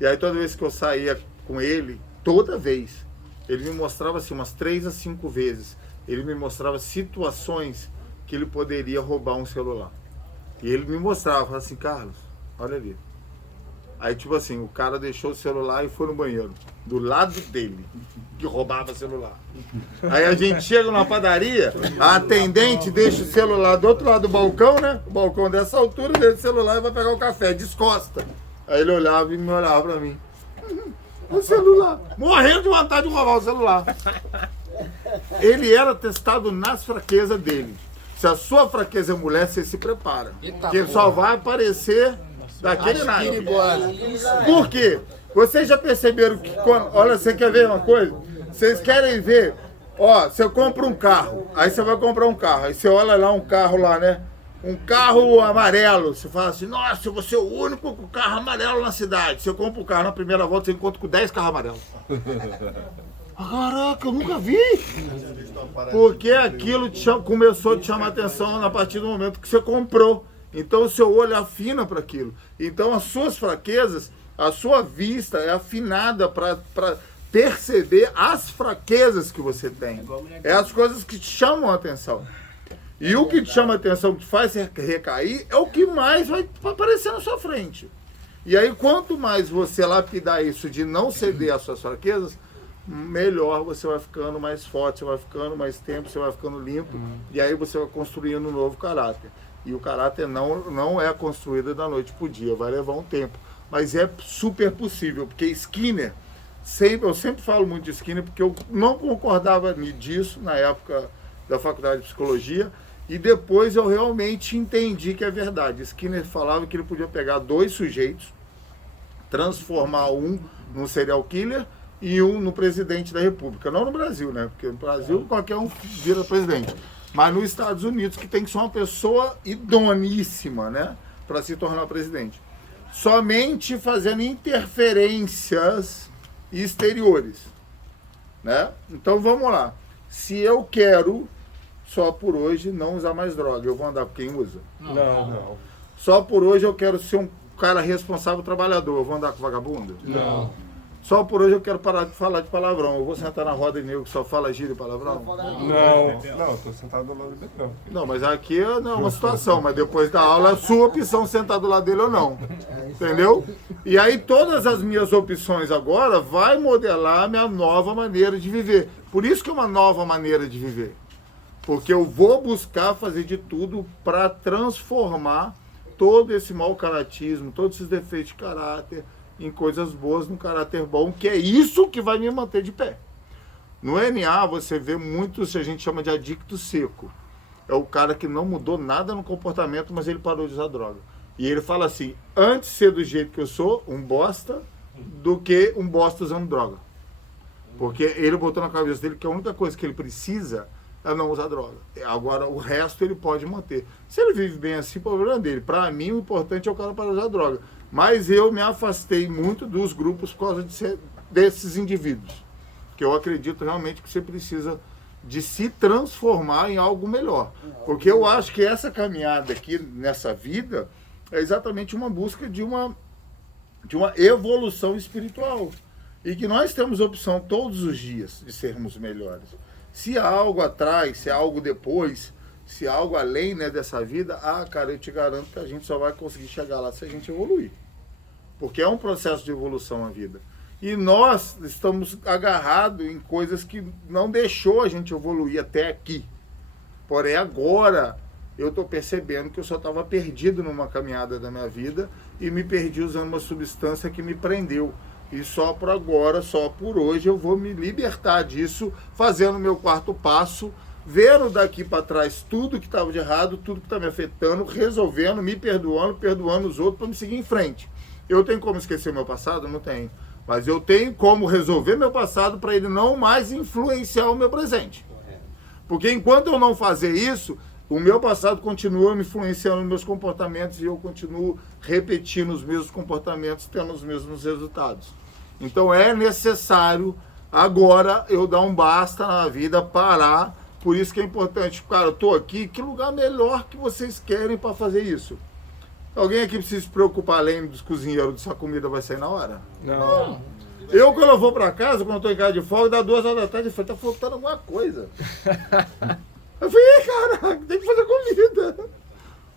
E aí toda vez que eu saía com ele, toda vez, ele me mostrava assim, umas 3 a 5 vezes, ele me mostrava situações que ele poderia roubar um celular. E ele me mostrava, falava assim, Carlos, olha ali. Aí tipo assim, o cara deixou o celular e foi no banheiro, do lado dele, que roubava celular. Aí a gente chega numa padaria, a atendente deixa o celular do outro lado do balcão, né? O balcão dessa altura, deixa o celular e vai pegar o café, descosta. Aí ele olhava e me olhava pra mim. O celular. Morrendo de vontade de roubar o celular. Ele era testado nas fraquezas dele. Se a sua fraqueza é mulher, você se prepara. Porque só vai aparecer daquele naipe. Por quê? Vocês já perceberam que olha, você quer ver uma coisa? Vocês querem ver? Ó, você compra um carro, aí você vai comprar um carro, aí você olha lá um carro lá, né? Um carro amarelo, você fala assim, nossa, eu vou ser o único com carro amarelo na cidade. Você compra o carro na primeira volta, você encontra com 10 carros amarelos. Caraca, eu nunca vi! Porque aquilo começou a te chamar atenção a partir do momento que você comprou. Então o seu olho afina para aquilo. Então as suas fraquezas, a sua vista é afinada para perceber as fraquezas que você tem. É as coisas que te chamam a atenção. E o que te chama a atenção, que te faz recair, é o que mais vai aparecer na sua frente. E aí, quanto mais você lapidar isso de não ceder às suas fraquezas, melhor você vai ficando mais forte, você vai ficando mais tempo, você vai ficando limpo, e aí você vai construindo um novo caráter. E o caráter não é construído da noite para o dia, vai levar um tempo. Mas é super possível, porque Skinner, eu sempre falo muito de Skinner, porque eu não concordava disso na época da faculdade de psicologia, e depois eu realmente entendi que é verdade. Skinner falava que ele podia pegar 2 sujeitos, transformar um num serial killer e um no presidente da República. Não no Brasil, né? Porque no Brasil qualquer um vira presidente. Mas nos Estados Unidos, que tem que ser uma pessoa idoníssima, né? Para se tornar presidente. Somente fazendo interferências exteriores, né? Então vamos lá. Se eu quero, só por hoje, não usar mais droga, eu vou andar com quem usa? Não. Só por hoje eu quero ser cara responsável, trabalhador, eu vou andar com vagabundo? Não. Só por hoje eu quero parar de falar de palavrão. Eu vou sentar na roda de nego que só fala gíria e palavrão? Não, eu tô sentado do lado do Betão. Não, mas aqui não é uma situação, mas depois da aula é sua opção sentar do lado dele ou não. Entendeu? E aí todas as minhas opções agora vai modelar a minha nova maneira de viver. Por isso que é uma nova maneira de viver. Porque eu vou buscar fazer de tudo para transformar todo esse mau caratismo, todos esses defeitos de caráter, em coisas boas, num caráter bom, que é isso que vai me manter de pé. No NA você vê muito, se a gente chama de adicto seco. É o cara que não mudou nada no comportamento, mas ele parou de usar droga. E ele fala assim, antes de ser do jeito que eu sou, um bosta, do que um bosta usando droga. Porque ele botou na cabeça dele que a única coisa que ele precisa é não usar droga. Agora, o resto ele pode manter. Se ele vive bem assim, o problema dele. Para mim, o importante é o cara parar de usar droga. Mas eu me afastei muito dos grupos por causa desses indivíduos. Que eu acredito realmente que você precisa de se transformar em algo melhor. Porque eu acho que essa caminhada aqui, nessa vida, é exatamente uma busca de uma evolução espiritual. E que nós temos opção todos os dias de sermos melhores. Se há algo atrás, se há algo depois, se há algo além, né, dessa vida, cara, eu te garanto que a gente só vai conseguir chegar lá se a gente evoluir. Porque é um processo de evolução a vida. E nós estamos agarrados em coisas que não deixou a gente evoluir até aqui. Porém, agora eu estou percebendo que eu só estava perdido numa caminhada da minha vida e me perdi usando uma substância que me prendeu. E só por agora, só por hoje, eu vou me libertar disso, fazendo o meu quarto passo, vendo daqui para trás tudo que estava de errado, tudo que está me afetando, resolvendo, me perdoando, perdoando os outros para me seguir em frente. Eu tenho como esquecer meu passado? Não tenho. Mas eu tenho como resolver meu passado para ele não mais influenciar o meu presente. Porque enquanto eu não fazer isso, o meu passado continua me influenciando nos meus comportamentos e eu continuo repetindo os mesmos comportamentos, tendo os mesmos resultados. Então é necessário agora eu dar um basta na vida, parar. Por isso que é importante, cara, eu tô aqui, que lugar melhor que vocês querem para fazer isso? Alguém aqui precisa se preocupar além dos cozinheiros se a comida vai sair na hora? Não. Eu, quando eu vou pra casa, quando eu tô em casa de folga, dá 2 horas da tarde, eu falei, tá faltando alguma coisa. Eu falei, cara, tem que fazer comida.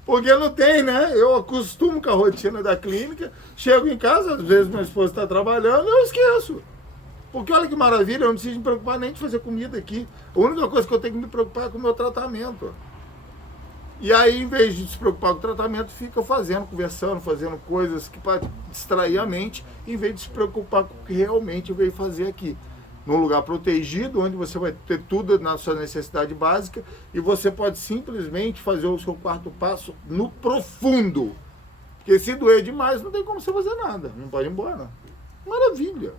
Porque não tem, né? Eu acostumo com a rotina da clínica, chego em casa, às vezes minha esposa está trabalhando, eu esqueço. Porque olha que maravilha, eu não preciso me preocupar nem de fazer comida aqui. A única coisa que eu tenho que me preocupar é com o meu tratamento. E aí, em vez de se preocupar com o tratamento, fica fazendo, conversando, fazendo coisas que para distrair a mente, em vez de se preocupar com o que realmente eu veio fazer aqui. Num lugar protegido, onde você vai ter tudo na sua necessidade básica e você pode simplesmente fazer o seu quarto passo no profundo. Porque se doer demais, não tem como você fazer nada. Não pode ir embora. Maravilha.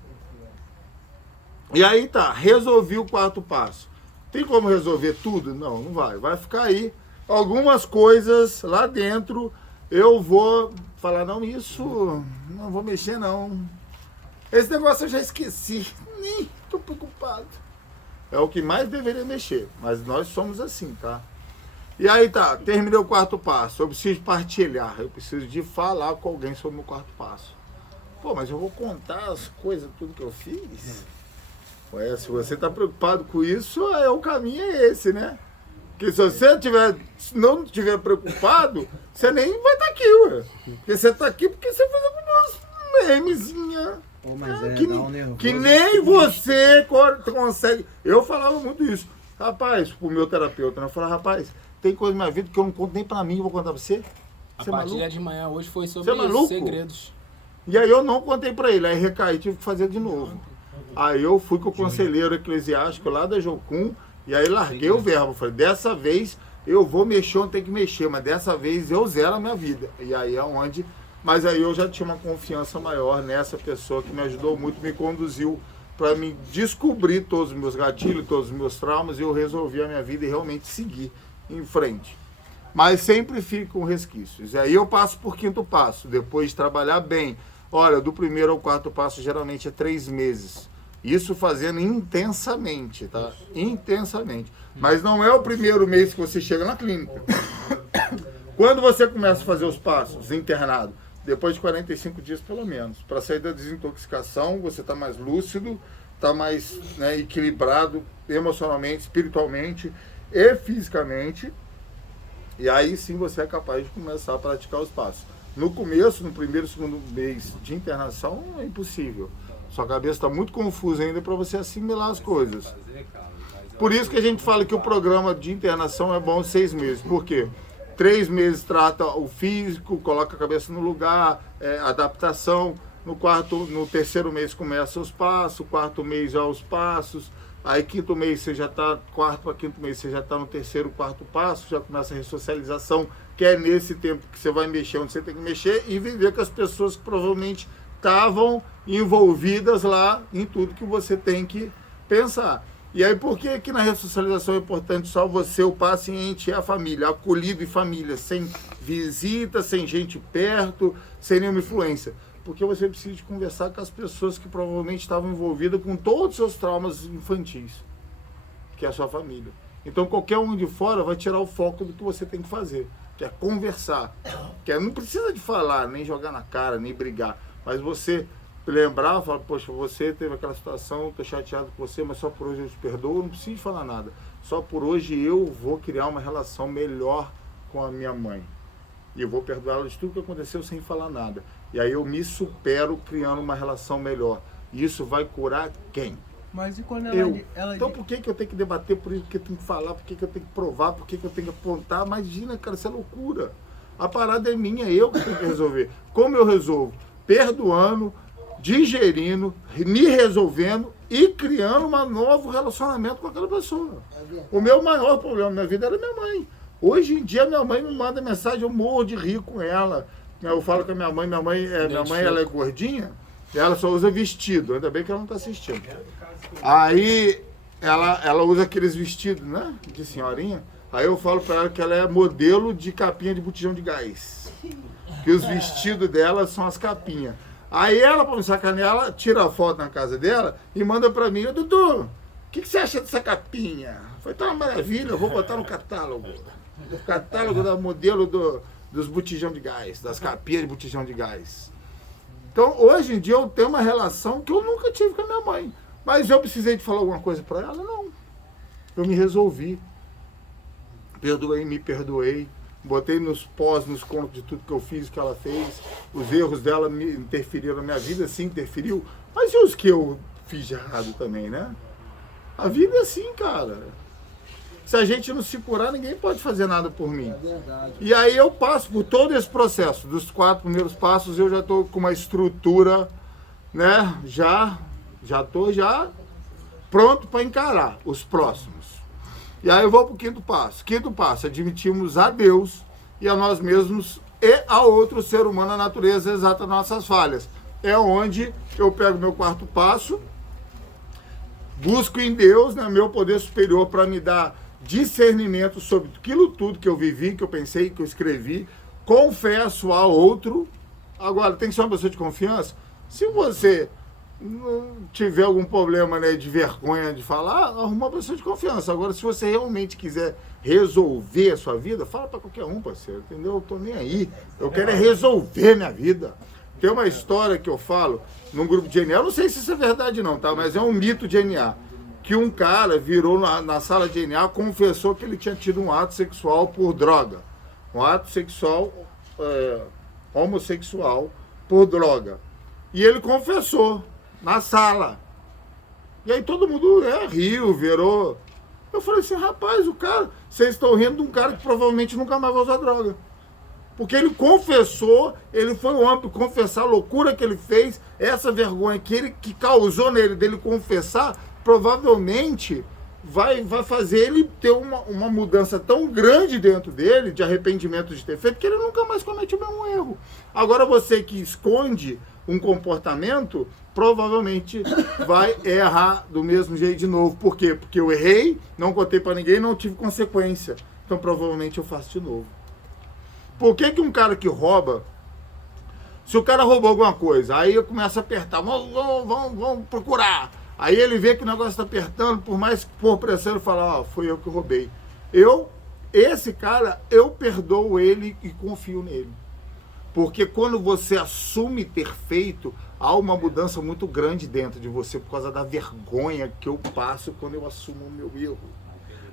E aí tá, resolvi o quarto passo. Tem como resolver tudo? Não, não vai. Vai ficar aí. Algumas coisas lá dentro eu vou falar, não, isso não vou mexer não. Esse negócio eu já esqueci, nem estou preocupado. É o que mais deveria mexer, mas nós somos assim, tá? E aí tá, terminei o quarto passo, eu preciso partilhar, eu preciso de falar com alguém sobre o meu quarto passo. Pô, mas eu vou contar as coisas, tudo que eu fiz? Ué, se você está preocupado com isso, o caminho é esse, né? Porque se você não estiver preocupado, você nem vai estar aqui, ué. Porque você está aqui porque você fez algumas memezinhas. Pô, mas que nem você consegue. Eu falava muito isso. Rapaz, pro meu terapeuta, né? Eu falava, rapaz, tem coisa na minha vida que eu não conto nem pra mim, eu vou contar pra você. A Você é partilha maluco? de manhã hoje foi sobre Você é maluco? segredos. E aí eu não contei pra ele, aí recaí, tive que fazer de novo. Aí eu fui com o conselheiro eclesiástico lá da Jocum, e aí larguei o verbo. Falei, dessa vez eu vou mexer onde tem que mexer, mas dessa vez eu zero a minha vida. E aí é onde... Mas aí eu já tinha uma confiança maior nessa pessoa que me ajudou muito, me conduziu para me descobrir todos os meus gatilhos, todos os meus traumas, e eu resolvi a minha vida e realmente seguir em frente. Mas sempre fico com resquícios. E aí eu passo por quinto passo, depois de trabalhar bem. Olha, do primeiro ao quarto passo geralmente é 3 meses. Isso fazendo intensamente, tá? Intensamente. Mas não é o primeiro mês que você chega na clínica. Quando você começa a fazer os passos internado, depois de 45 dias pelo menos. Para sair da desintoxicação, você está mais lúcido, está mais, né, equilibrado emocionalmente, espiritualmente e fisicamente. E aí sim você é capaz de começar a praticar os passos. No começo, no primeiro e segundo mês de internação, é impossível. Sua cabeça está muito confusa ainda para você assimilar as coisas. Por isso que a gente fala que o programa de internação é bom 6 meses. Por quê? 3 meses trata o físico, coloca a cabeça no lugar, adaptação. No terceiro mês começa os passos, 4º mês já os passos. Aí 5º mês você já está, 4º para 5º mês você já está no 3º, 4º passo, já começa a ressocialização, que é nesse tempo que você vai mexer onde você tem que mexer e viver com as pessoas que provavelmente estavam envolvidas lá em tudo que você tem que pensar. E aí por que que na ressocialização é importante só você, o paciente e a família, acolhido e família, sem visita, sem gente perto, sem nenhuma influência? Porque você precisa de conversar com as pessoas que provavelmente estavam envolvidas com todos os seus traumas infantis, que é a sua família. Então qualquer um de fora vai tirar o foco do que você tem que fazer, que é conversar. Que não precisa de falar, nem jogar na cara, nem brigar, mas você lembrar, falar, poxa, você teve aquela situação, estou chateado com você, mas só por hoje eu te perdoo, não preciso falar nada. Só por hoje eu vou criar uma relação melhor com a minha mãe. E eu vou perdoá-la de tudo que aconteceu sem falar nada. E aí eu me supero criando uma relação melhor. E isso vai curar quem? Mas e quando ela Então por que eu tenho que debater por isso? Por que eu tenho que falar? Por que eu tenho que provar? Por que eu tenho que apontar? Imagina, cara, isso é loucura. A parada é minha, eu que tenho que resolver. Como eu resolvo? Perdoando, digerindo, me resolvendo e criando um novo relacionamento com aquela pessoa. O meu maior problema na minha vida era minha mãe. Hoje em dia minha mãe me manda mensagem, eu morro de rir com ela. Eu falo com a minha mãe ela é gordinha, ela só usa vestido, ainda bem que ela não está assistindo. Aí ela usa aqueles vestidos, né, de senhorinha. Aí eu falo para ela que ela é modelo de capinha de botijão de gás. Que os vestidos dela são as capinhas. Aí ela, para me sacanear, ela tira a foto na casa dela e manda para mim, Dudu, o que você acha dessa capinha? Foi tão uma maravilha, eu vou botar no catálogo. O catálogo da modelo dos botijão de gás, das capinhas de botijão de gás. Então, hoje em dia, eu tenho uma relação que eu nunca tive com a minha mãe. Mas eu precisei de falar alguma coisa para ela? Não. Eu me resolvi. Me perdoei. Botei nos contos de tudo que eu fiz, que ela fez. Os erros dela me interferiram na minha vida, sim, interferiu. Mas e os que eu fiz de errado também, né? A vida é assim, cara. Se a gente não se curar, ninguém pode fazer nada por mim. É verdade. E aí eu passo por todo esse processo. Dos 4 primeiros passos, eu já estou com uma estrutura, né? Já estou pronto para encarar os próximos. E aí eu vou para o 5º passo. 5º passo, admitimos a Deus e a nós mesmos e a outro ser humano, a natureza exata das nossas falhas. É onde eu pego meu 4º passo, busco em Deus, né, meu poder superior, para me dar discernimento sobre aquilo tudo que eu vivi, que eu pensei, que eu escrevi, confesso a outro. Agora, tem que ser uma pessoa de confiança. Se você não tiver algum problema, né, de vergonha de falar, arruma uma pessoa de confiança. Agora, se você realmente quiser resolver a sua vida, fala para qualquer um, parceiro, entendeu? Eu tô nem aí. Eu quero é resolver minha vida. Tem uma história que eu falo num grupo de NA, eu não sei se isso é verdade não, tá? Mas é um mito de NA. Que um cara virou na sala de NA, confessou que ele tinha tido um ato sexual por droga. Um ato sexual homossexual por droga. E ele confessou na sala. E aí todo mundo riu, virou. Eu falei assim, rapaz, vocês estão rindo de um cara que provavelmente nunca mais vai usar droga. Porque ele confessou, ele foi o homem confessar a loucura que ele fez, essa vergonha que causou nele dele confessar, provavelmente vai fazer ele ter uma mudança tão grande dentro dele, de arrependimento de ter feito, que ele nunca mais comete o mesmo erro. Agora você que esconde um comportamento, provavelmente vai errar do mesmo jeito de novo. Por quê? Porque eu errei, não contei para ninguém, não tive consequência. Então provavelmente eu faço de novo. Por que um cara que rouba, se o cara roubou alguma coisa, aí eu começo a apertar, vamos procurar. Aí ele vê que o negócio está apertando, por mais que por pressão ele fala, foi eu que roubei. Esse cara, eu perdoo ele e confio nele. Porque quando você assume ter feito, há uma mudança muito grande dentro de você por causa da vergonha que eu passo quando eu assumo o meu erro.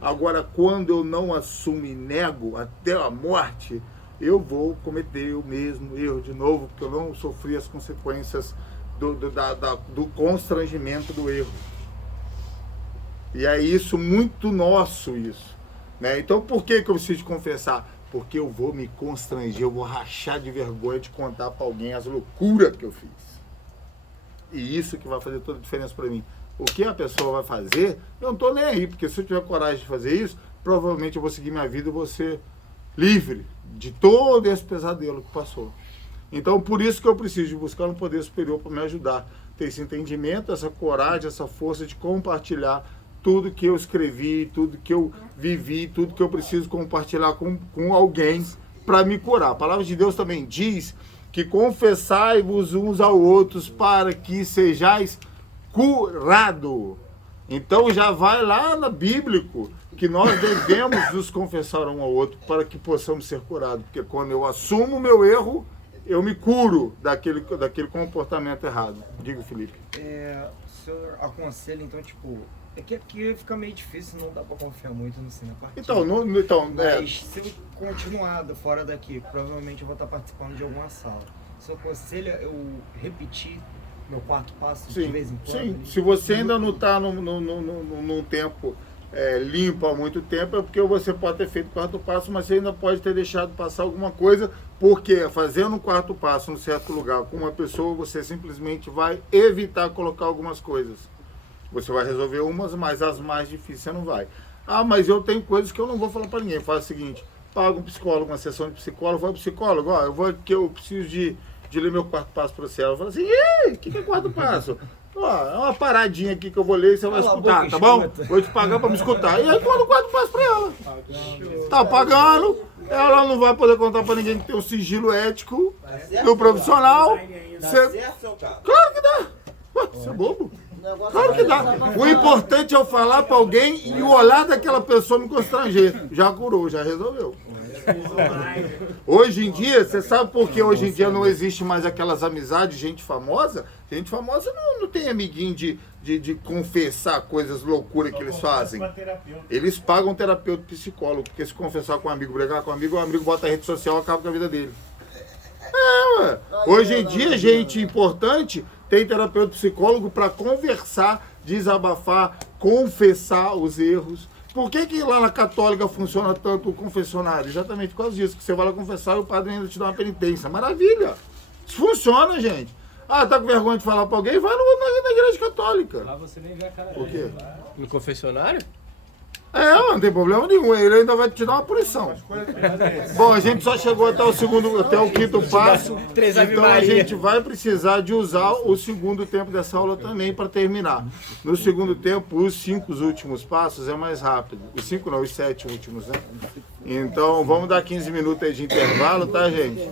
Agora, quando eu não assumo e nego até a morte, eu vou cometer o mesmo erro de novo, porque eu não sofri as consequências do constrangimento do erro. E é isso muito nosso, isso. Né? Então, por que eu preciso confessar? Porque eu vou me constranger, eu vou rachar de vergonha de contar para alguém as loucuras que eu fiz. E isso que vai fazer toda a diferença para mim. O que a pessoa vai fazer, eu não estou nem aí, porque se eu tiver coragem de fazer isso, provavelmente eu vou seguir minha vida e vou ser livre de todo esse pesadelo que passou. Então, por isso que eu preciso de buscar um poder superior para me ajudar. Ter esse entendimento, essa coragem, essa força de compartilhar tudo que eu escrevi, tudo que eu vivi, tudo que eu preciso compartilhar com alguém para me curar. A palavra de Deus também diz que confessai-vos uns aos outros para que sejais curado. Então já vai lá na bíblico que nós devemos nos confessar um ao outro para que possamos ser curados. Porque quando eu assumo o meu erro, eu me curo daquele comportamento errado. Diga, Felipe. O senhor aconselha, então, tipo... É que aqui fica meio difícil, não dá pra confiar muito no Cine Partido. Mas se eu continuar fora daqui, provavelmente eu vou estar participando de alguma sala. Se eu aconselho eu repetir meu quarto passo de vez em quando? Sim, se você ainda não está num tempo limpo há muito tempo, é porque você pode ter feito o quarto passo, mas você ainda pode ter deixado passar alguma coisa, porque fazendo um quarto passo num certo lugar com uma pessoa, você simplesmente vai evitar colocar algumas coisas. Você vai resolver umas, mas as mais difíceis você não vai. Ah, mas eu tenho coisas que eu não vou falar para ninguém. Faz o seguinte, paga um psicólogo, uma sessão de psicólogo, vai pro psicólogo, ó, eu preciso de ler meu quarto passo para você. Ela fala assim, o que é quarto passo? Ó, é uma paradinha aqui que eu vou ler e você vai escutar, tá bom? Vou te pagar para me escutar. E aí manda o quarto passo para ela. Tá pagando, ela não vai poder contar para ninguém que tem um sigilo ético do profissional. Claro que dá. Ué, você é bobo? Claro que dá. O importante é eu falar para alguém e o olhar daquela pessoa me constranger. Já curou, já resolveu. Hoje em dia, você sabe por que hoje em dia não existe mais aquelas amizades de gente famosa? Gente famosa não tem amiguinho de confessar coisas loucuras que eles fazem. Eles pagam um terapeuta psicólogo, porque se confessar com um amigo, brigar com um amigo, o amigo bota a rede social e acaba com a vida dele. Ué. Hoje em dia, gente importante tem terapeuta psicólogo para conversar, desabafar, confessar os erros. Por que lá na católica funciona tanto o confessionário? Exatamente por causa disso, que você vai lá confessar e o padre ainda te dá uma penitência. Maravilha! Isso funciona, gente. Ah, tá com vergonha de falar pra alguém? Vai na igreja católica. Lá você nem vê a cara Por quê? No confessionário? Não tem problema nenhum. Ele ainda vai te dar uma punição. Bom, a gente só chegou até o quinto passo. Então a gente vai precisar de usar o segundo tempo dessa aula também para terminar. No segundo tempo, os 5 últimos passos é mais rápido. Os 5 não, os 7 últimos, né? Então vamos dar 15 minutos aí de intervalo, tá, gente?